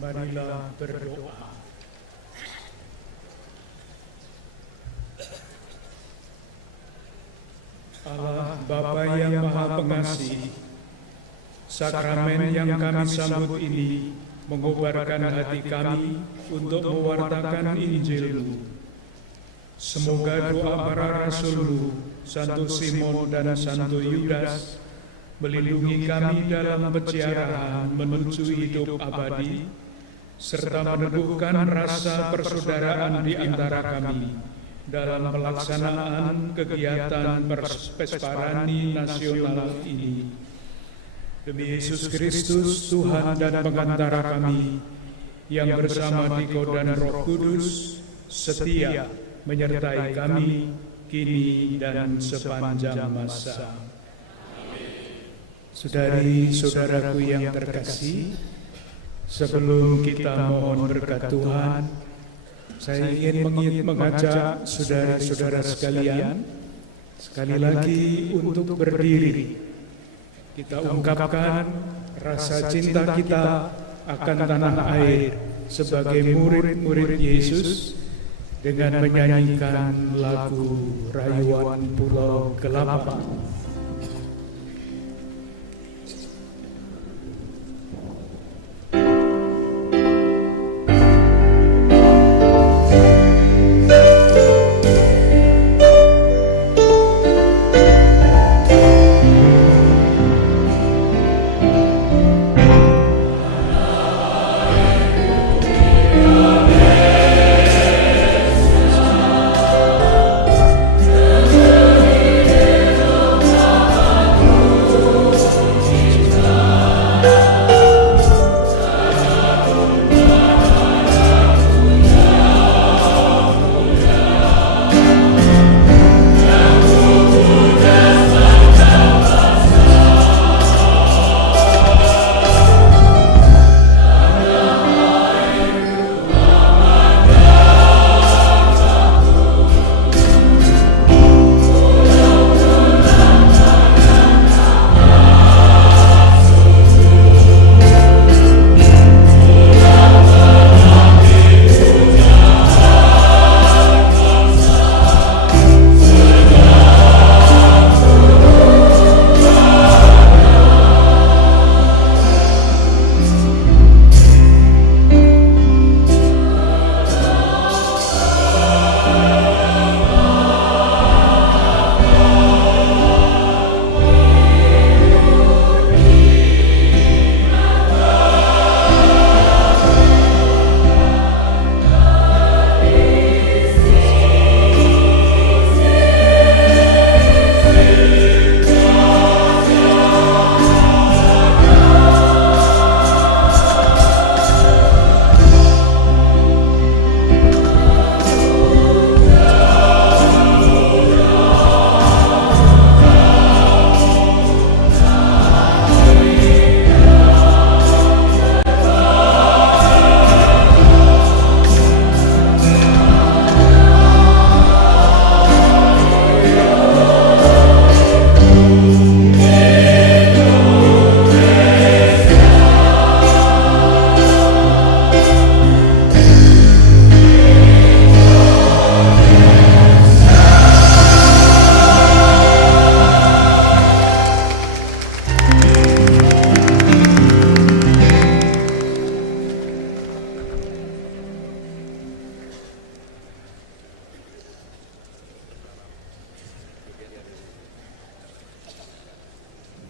Marilah berdoa. Allah Bapa yang Maha Pengasih, sakramen yang kami sambut ini mengobarkan hati kami untuk mewartakan Injil-Mu. Semoga doa para rasul-Mu, Santo Simon dan Santo Yudas, melindungi kami dalam peziarahan menuju hidup abadi, serta meneguhkan rasa persaudaraan di antara kami dalam pelaksanaan kegiatan Pesparani nasional ini. Demi Yesus Kristus, Tuhan dan pengantara kami, yang bersama Dikau dan Roh Kudus setia menyertai kami kini dan sepanjang masa. Saudari-saudaraku yang terkasih, sebelum kita mohon berkat Tuhan, saya ingin mengajak saudara-saudara sekalian sekali lagi untuk berdiri. Kita ungkapkan rasa cinta kita akan tanah air sebagai murid-murid Yesus dengan menyanyikan lagu Rayuan Pulau Kelapa.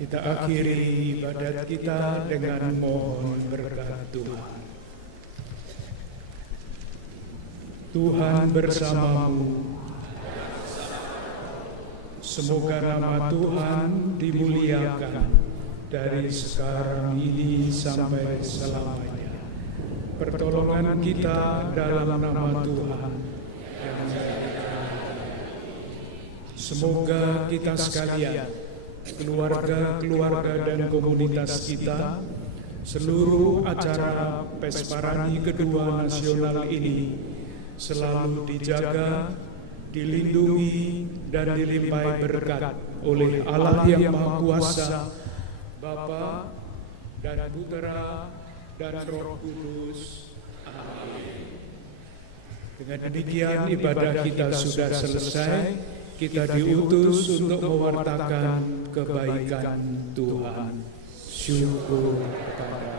Kita akhiri ibadat kita dengan mohon berkat Tuhan. Tuhan bersamamu. Semoga nama Tuhan dimuliakan dari sekarang ini sampai selamanya. Pertolongan kita dalam nama Tuhan. Semoga kita sekalian, keluarga-keluarga dan komunitas kita, seluruh acara Pesparani kedua nasional ini selalu dijaga, dilindungi, dan dilimpahi berkat oleh Allah yang Maha Kuasa, Bapa dan Putera dan Roh Kudus. Amin. Dengan demikian ibadah kita sudah selesai. Kita diutus untuk mewartakan kebaikan Tuhan. Syukur kepada Allah.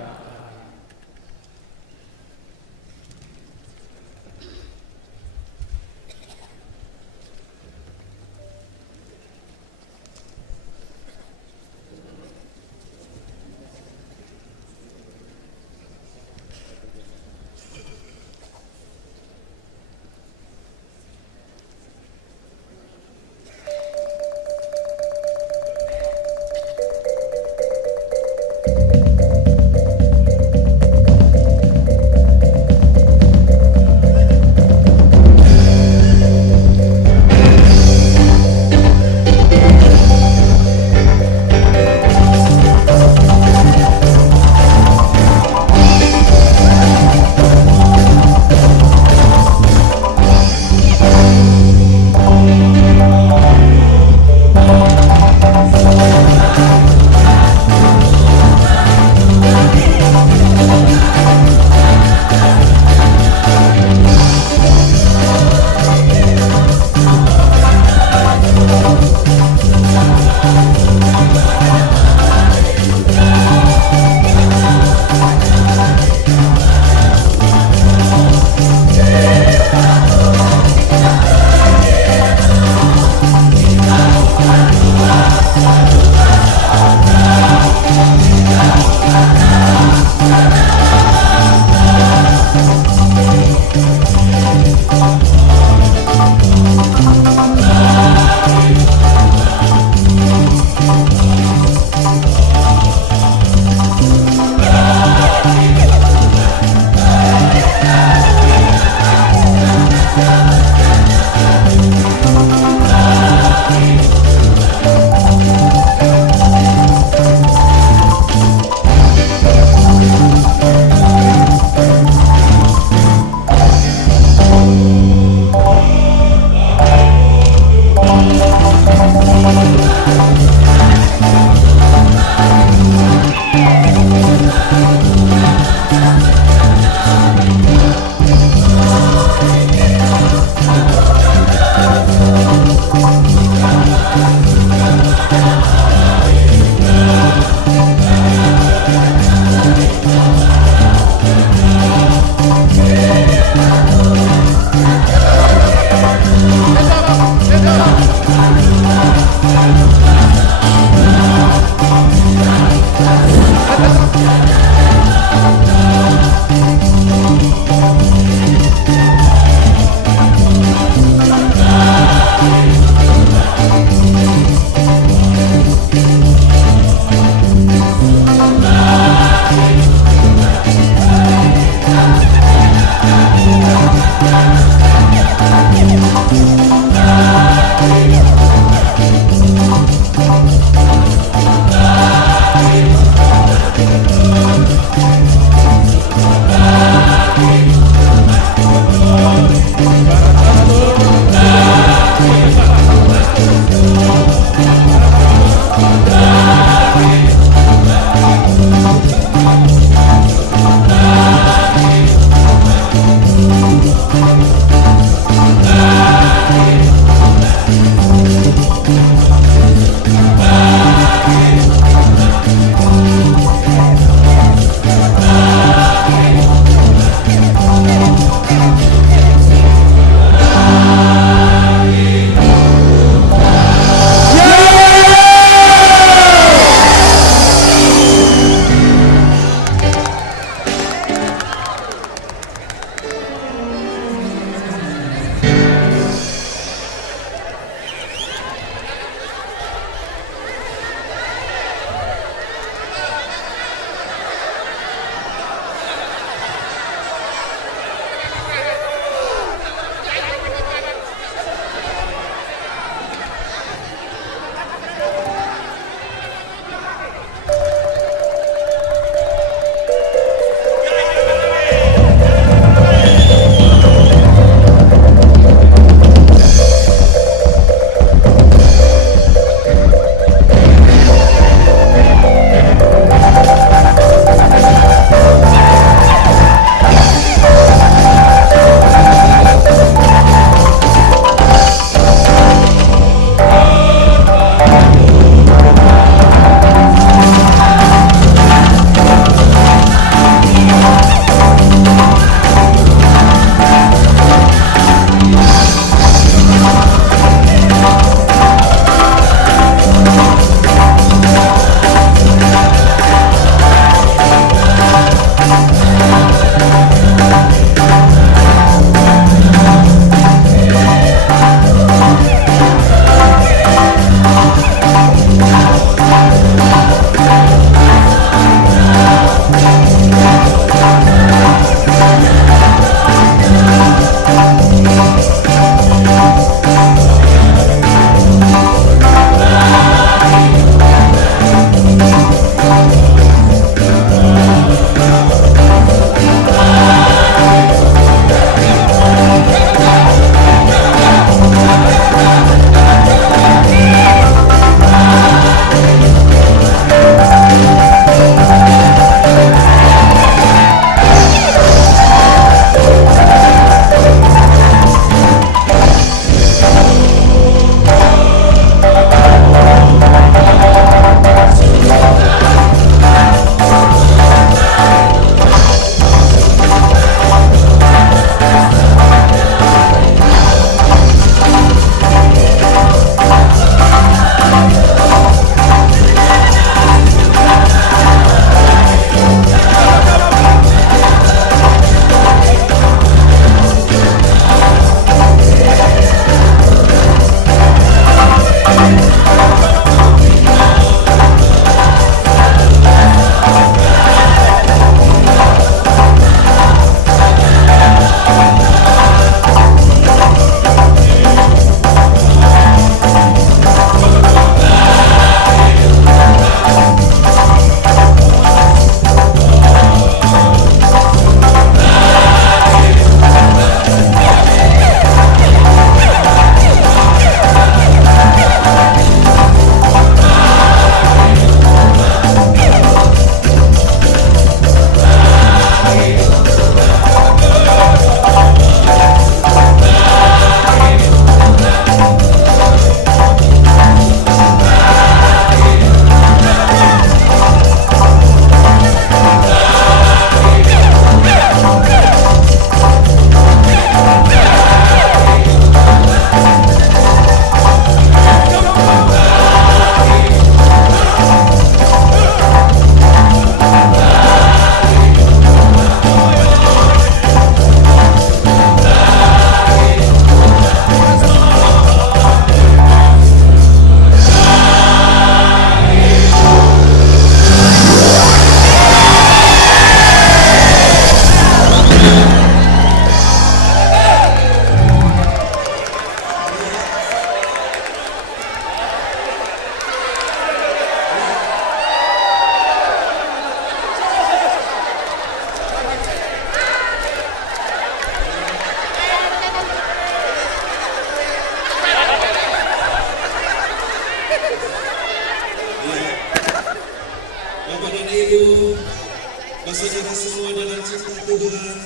kita semua dalam cinta Tuhan.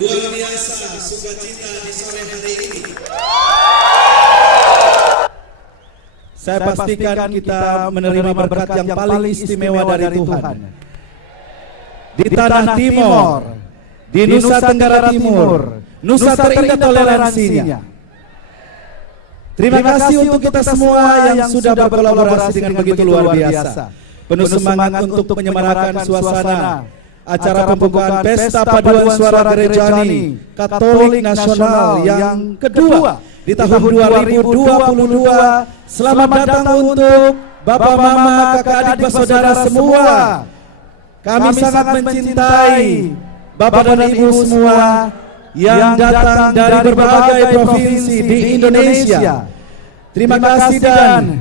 Luar biasa sukacita di sore hari ini. Saya pastikan kita menerima berkat yang paling istimewa dari Tuhan. Di tanah Timor, di Nusa Tenggara Timur, Nusa terindah toleransinya. Terima kasih untuk kita semua yang sudah berkolaborasi dengan begitu luar biasa. Penuh semangat untuk menyemarakan suasana acara pembukaan Pesta Paduan Suara Gerejani Katolik Nasional yang kedua di tahun 2022. Selamat datang untuk Bapak, Mama, kakak, adik, bersaudara semua. Kami sangat mencintai Bapak dan Ibu semua yang datang dari berbagai provinsi di Indonesia. Terima kasih dan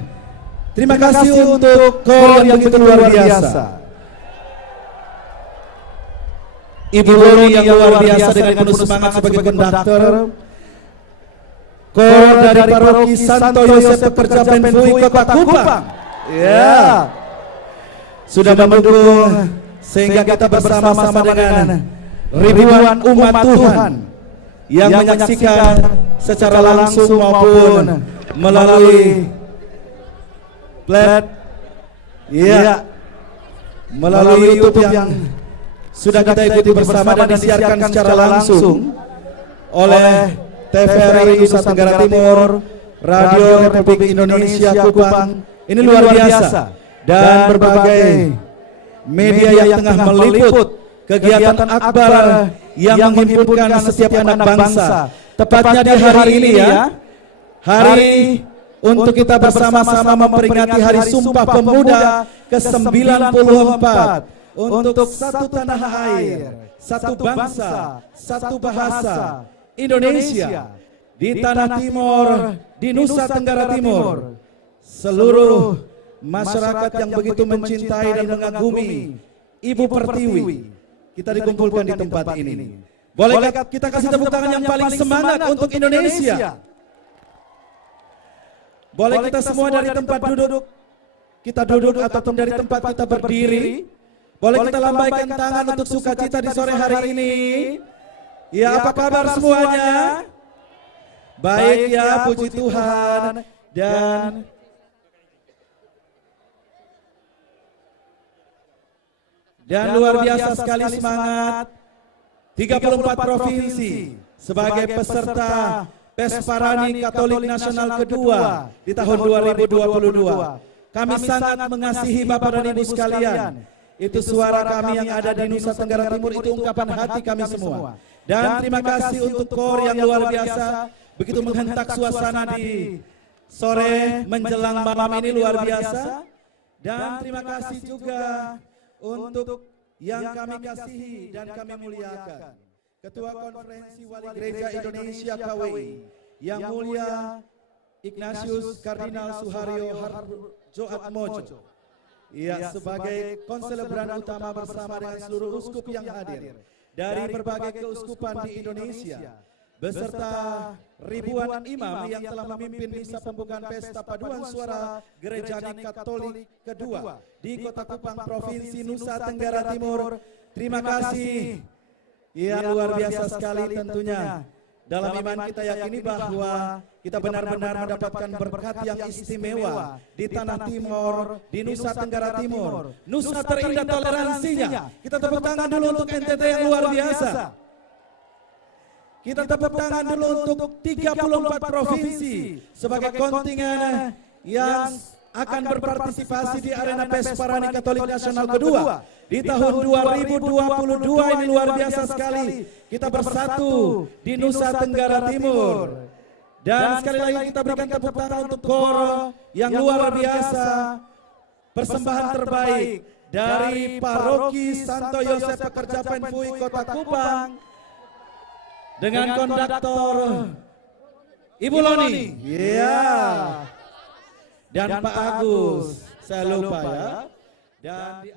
terima kasih untuk KOR yang begitu luar biasa. Ibu Loni yang luar biasa dengan penuh semangat sebagai konduktor. KOR dari Paroki Santo Yosef Pekerja Penfui Kota Kupang. Ya, sudah mendukung sehingga kita bersama-sama dengan ribuan umat Tuhan yang menyaksikan secara langsung maupun melalui melalui YouTube yang sudah kita ikuti bersama dan disiarkan secara langsung oleh TVRI Nusa Tenggara Timur, Radio Republik Indonesia Kupang. Ini luar biasa dan berbagai media yang tengah meliput kegiatan akbar yang menghimpunkan setiap anak bangsa. Tepatnya di hari ini ya, hari untuk kita bersama-sama memperingati Hari Sumpah Pemuda ke-94 untuk satu tanah air, satu bangsa, satu bahasa, Indonesia, di Tanah Timur, di Nusa Tenggara Timur. Seluruh masyarakat yang begitu mencintai dan mengagumi Ibu Pertiwi, kita dikumpulkan di tempat ini. Boleh kita kasih tepuk tangan yang paling semangat untuk Indonesia? Boleh kita semua dari tempat duduk, kita duduk ataupun dari tempat kita berdiri. Boleh kita lambaikan tangan untuk sukacita di sore hari ini. Ya, apa kabar semuanya? Baik ya, puji Tuhan. Dan luar biasa sekali semangat 34 provinsi sebagai peserta Pesparani Katolik Nasional kedua di tahun 2022. Kami sangat mengasihi Bapak dan Ibu sekalian. Itu suara kami yang ada di Nusa Tenggara Timur, itu ungkapan hati kami semua. Dan terima kasih untuk KOR yang luar biasa begitu menghentak suasana di sore menjelang malam ini luar biasa. Dan terima kasih juga untuk yang kami kasihi dan kami muliakan Ketua Konferensi Wali Gereja Indonesia KWI yang mulia Ignatius Kardinal Suharyo Harjo Atmojo, ya, sebagai konselebran utama bersama dengan seluruh uskup yang hadir dari berbagai keuskupan di Indonesia beserta ribuan imam yang telah memimpin misa pembukaan Pesta Paduan Suara Gerejani Katolik kedua di Kota Kupang, Provinsi Nusa Tenggara Timur. Terima kasih. Ya, luar biasa sekali tentunya. Dalam iman kita yakini bahwa kita benar-benar mendapatkan berkat yang istimewa di Tanah Timur, di Nusa Tenggara Timur. Nusa terindah toleransinya. Kita tepuk tangan dulu untuk NTT yang luar biasa. Kita tepuk tangan dulu untuk 34 provinsi sebagai kontingen yang akan berpartisipasi di arena Pesparani Katolik Nasional kedua di tahun 2022 ini. Luar biasa sekali kita bersatu di Nusa Tenggara Timur. Dan sekali lagi kita berikan tepuk tangan untuk KOR yang luar biasa, persembahan terbaik dari Paroki Santo Yosef Pekerja Penfui Kota Kupang dengan konduktor Ibu Loni, ya, dan Pak Agus, saya lupa ya, dan di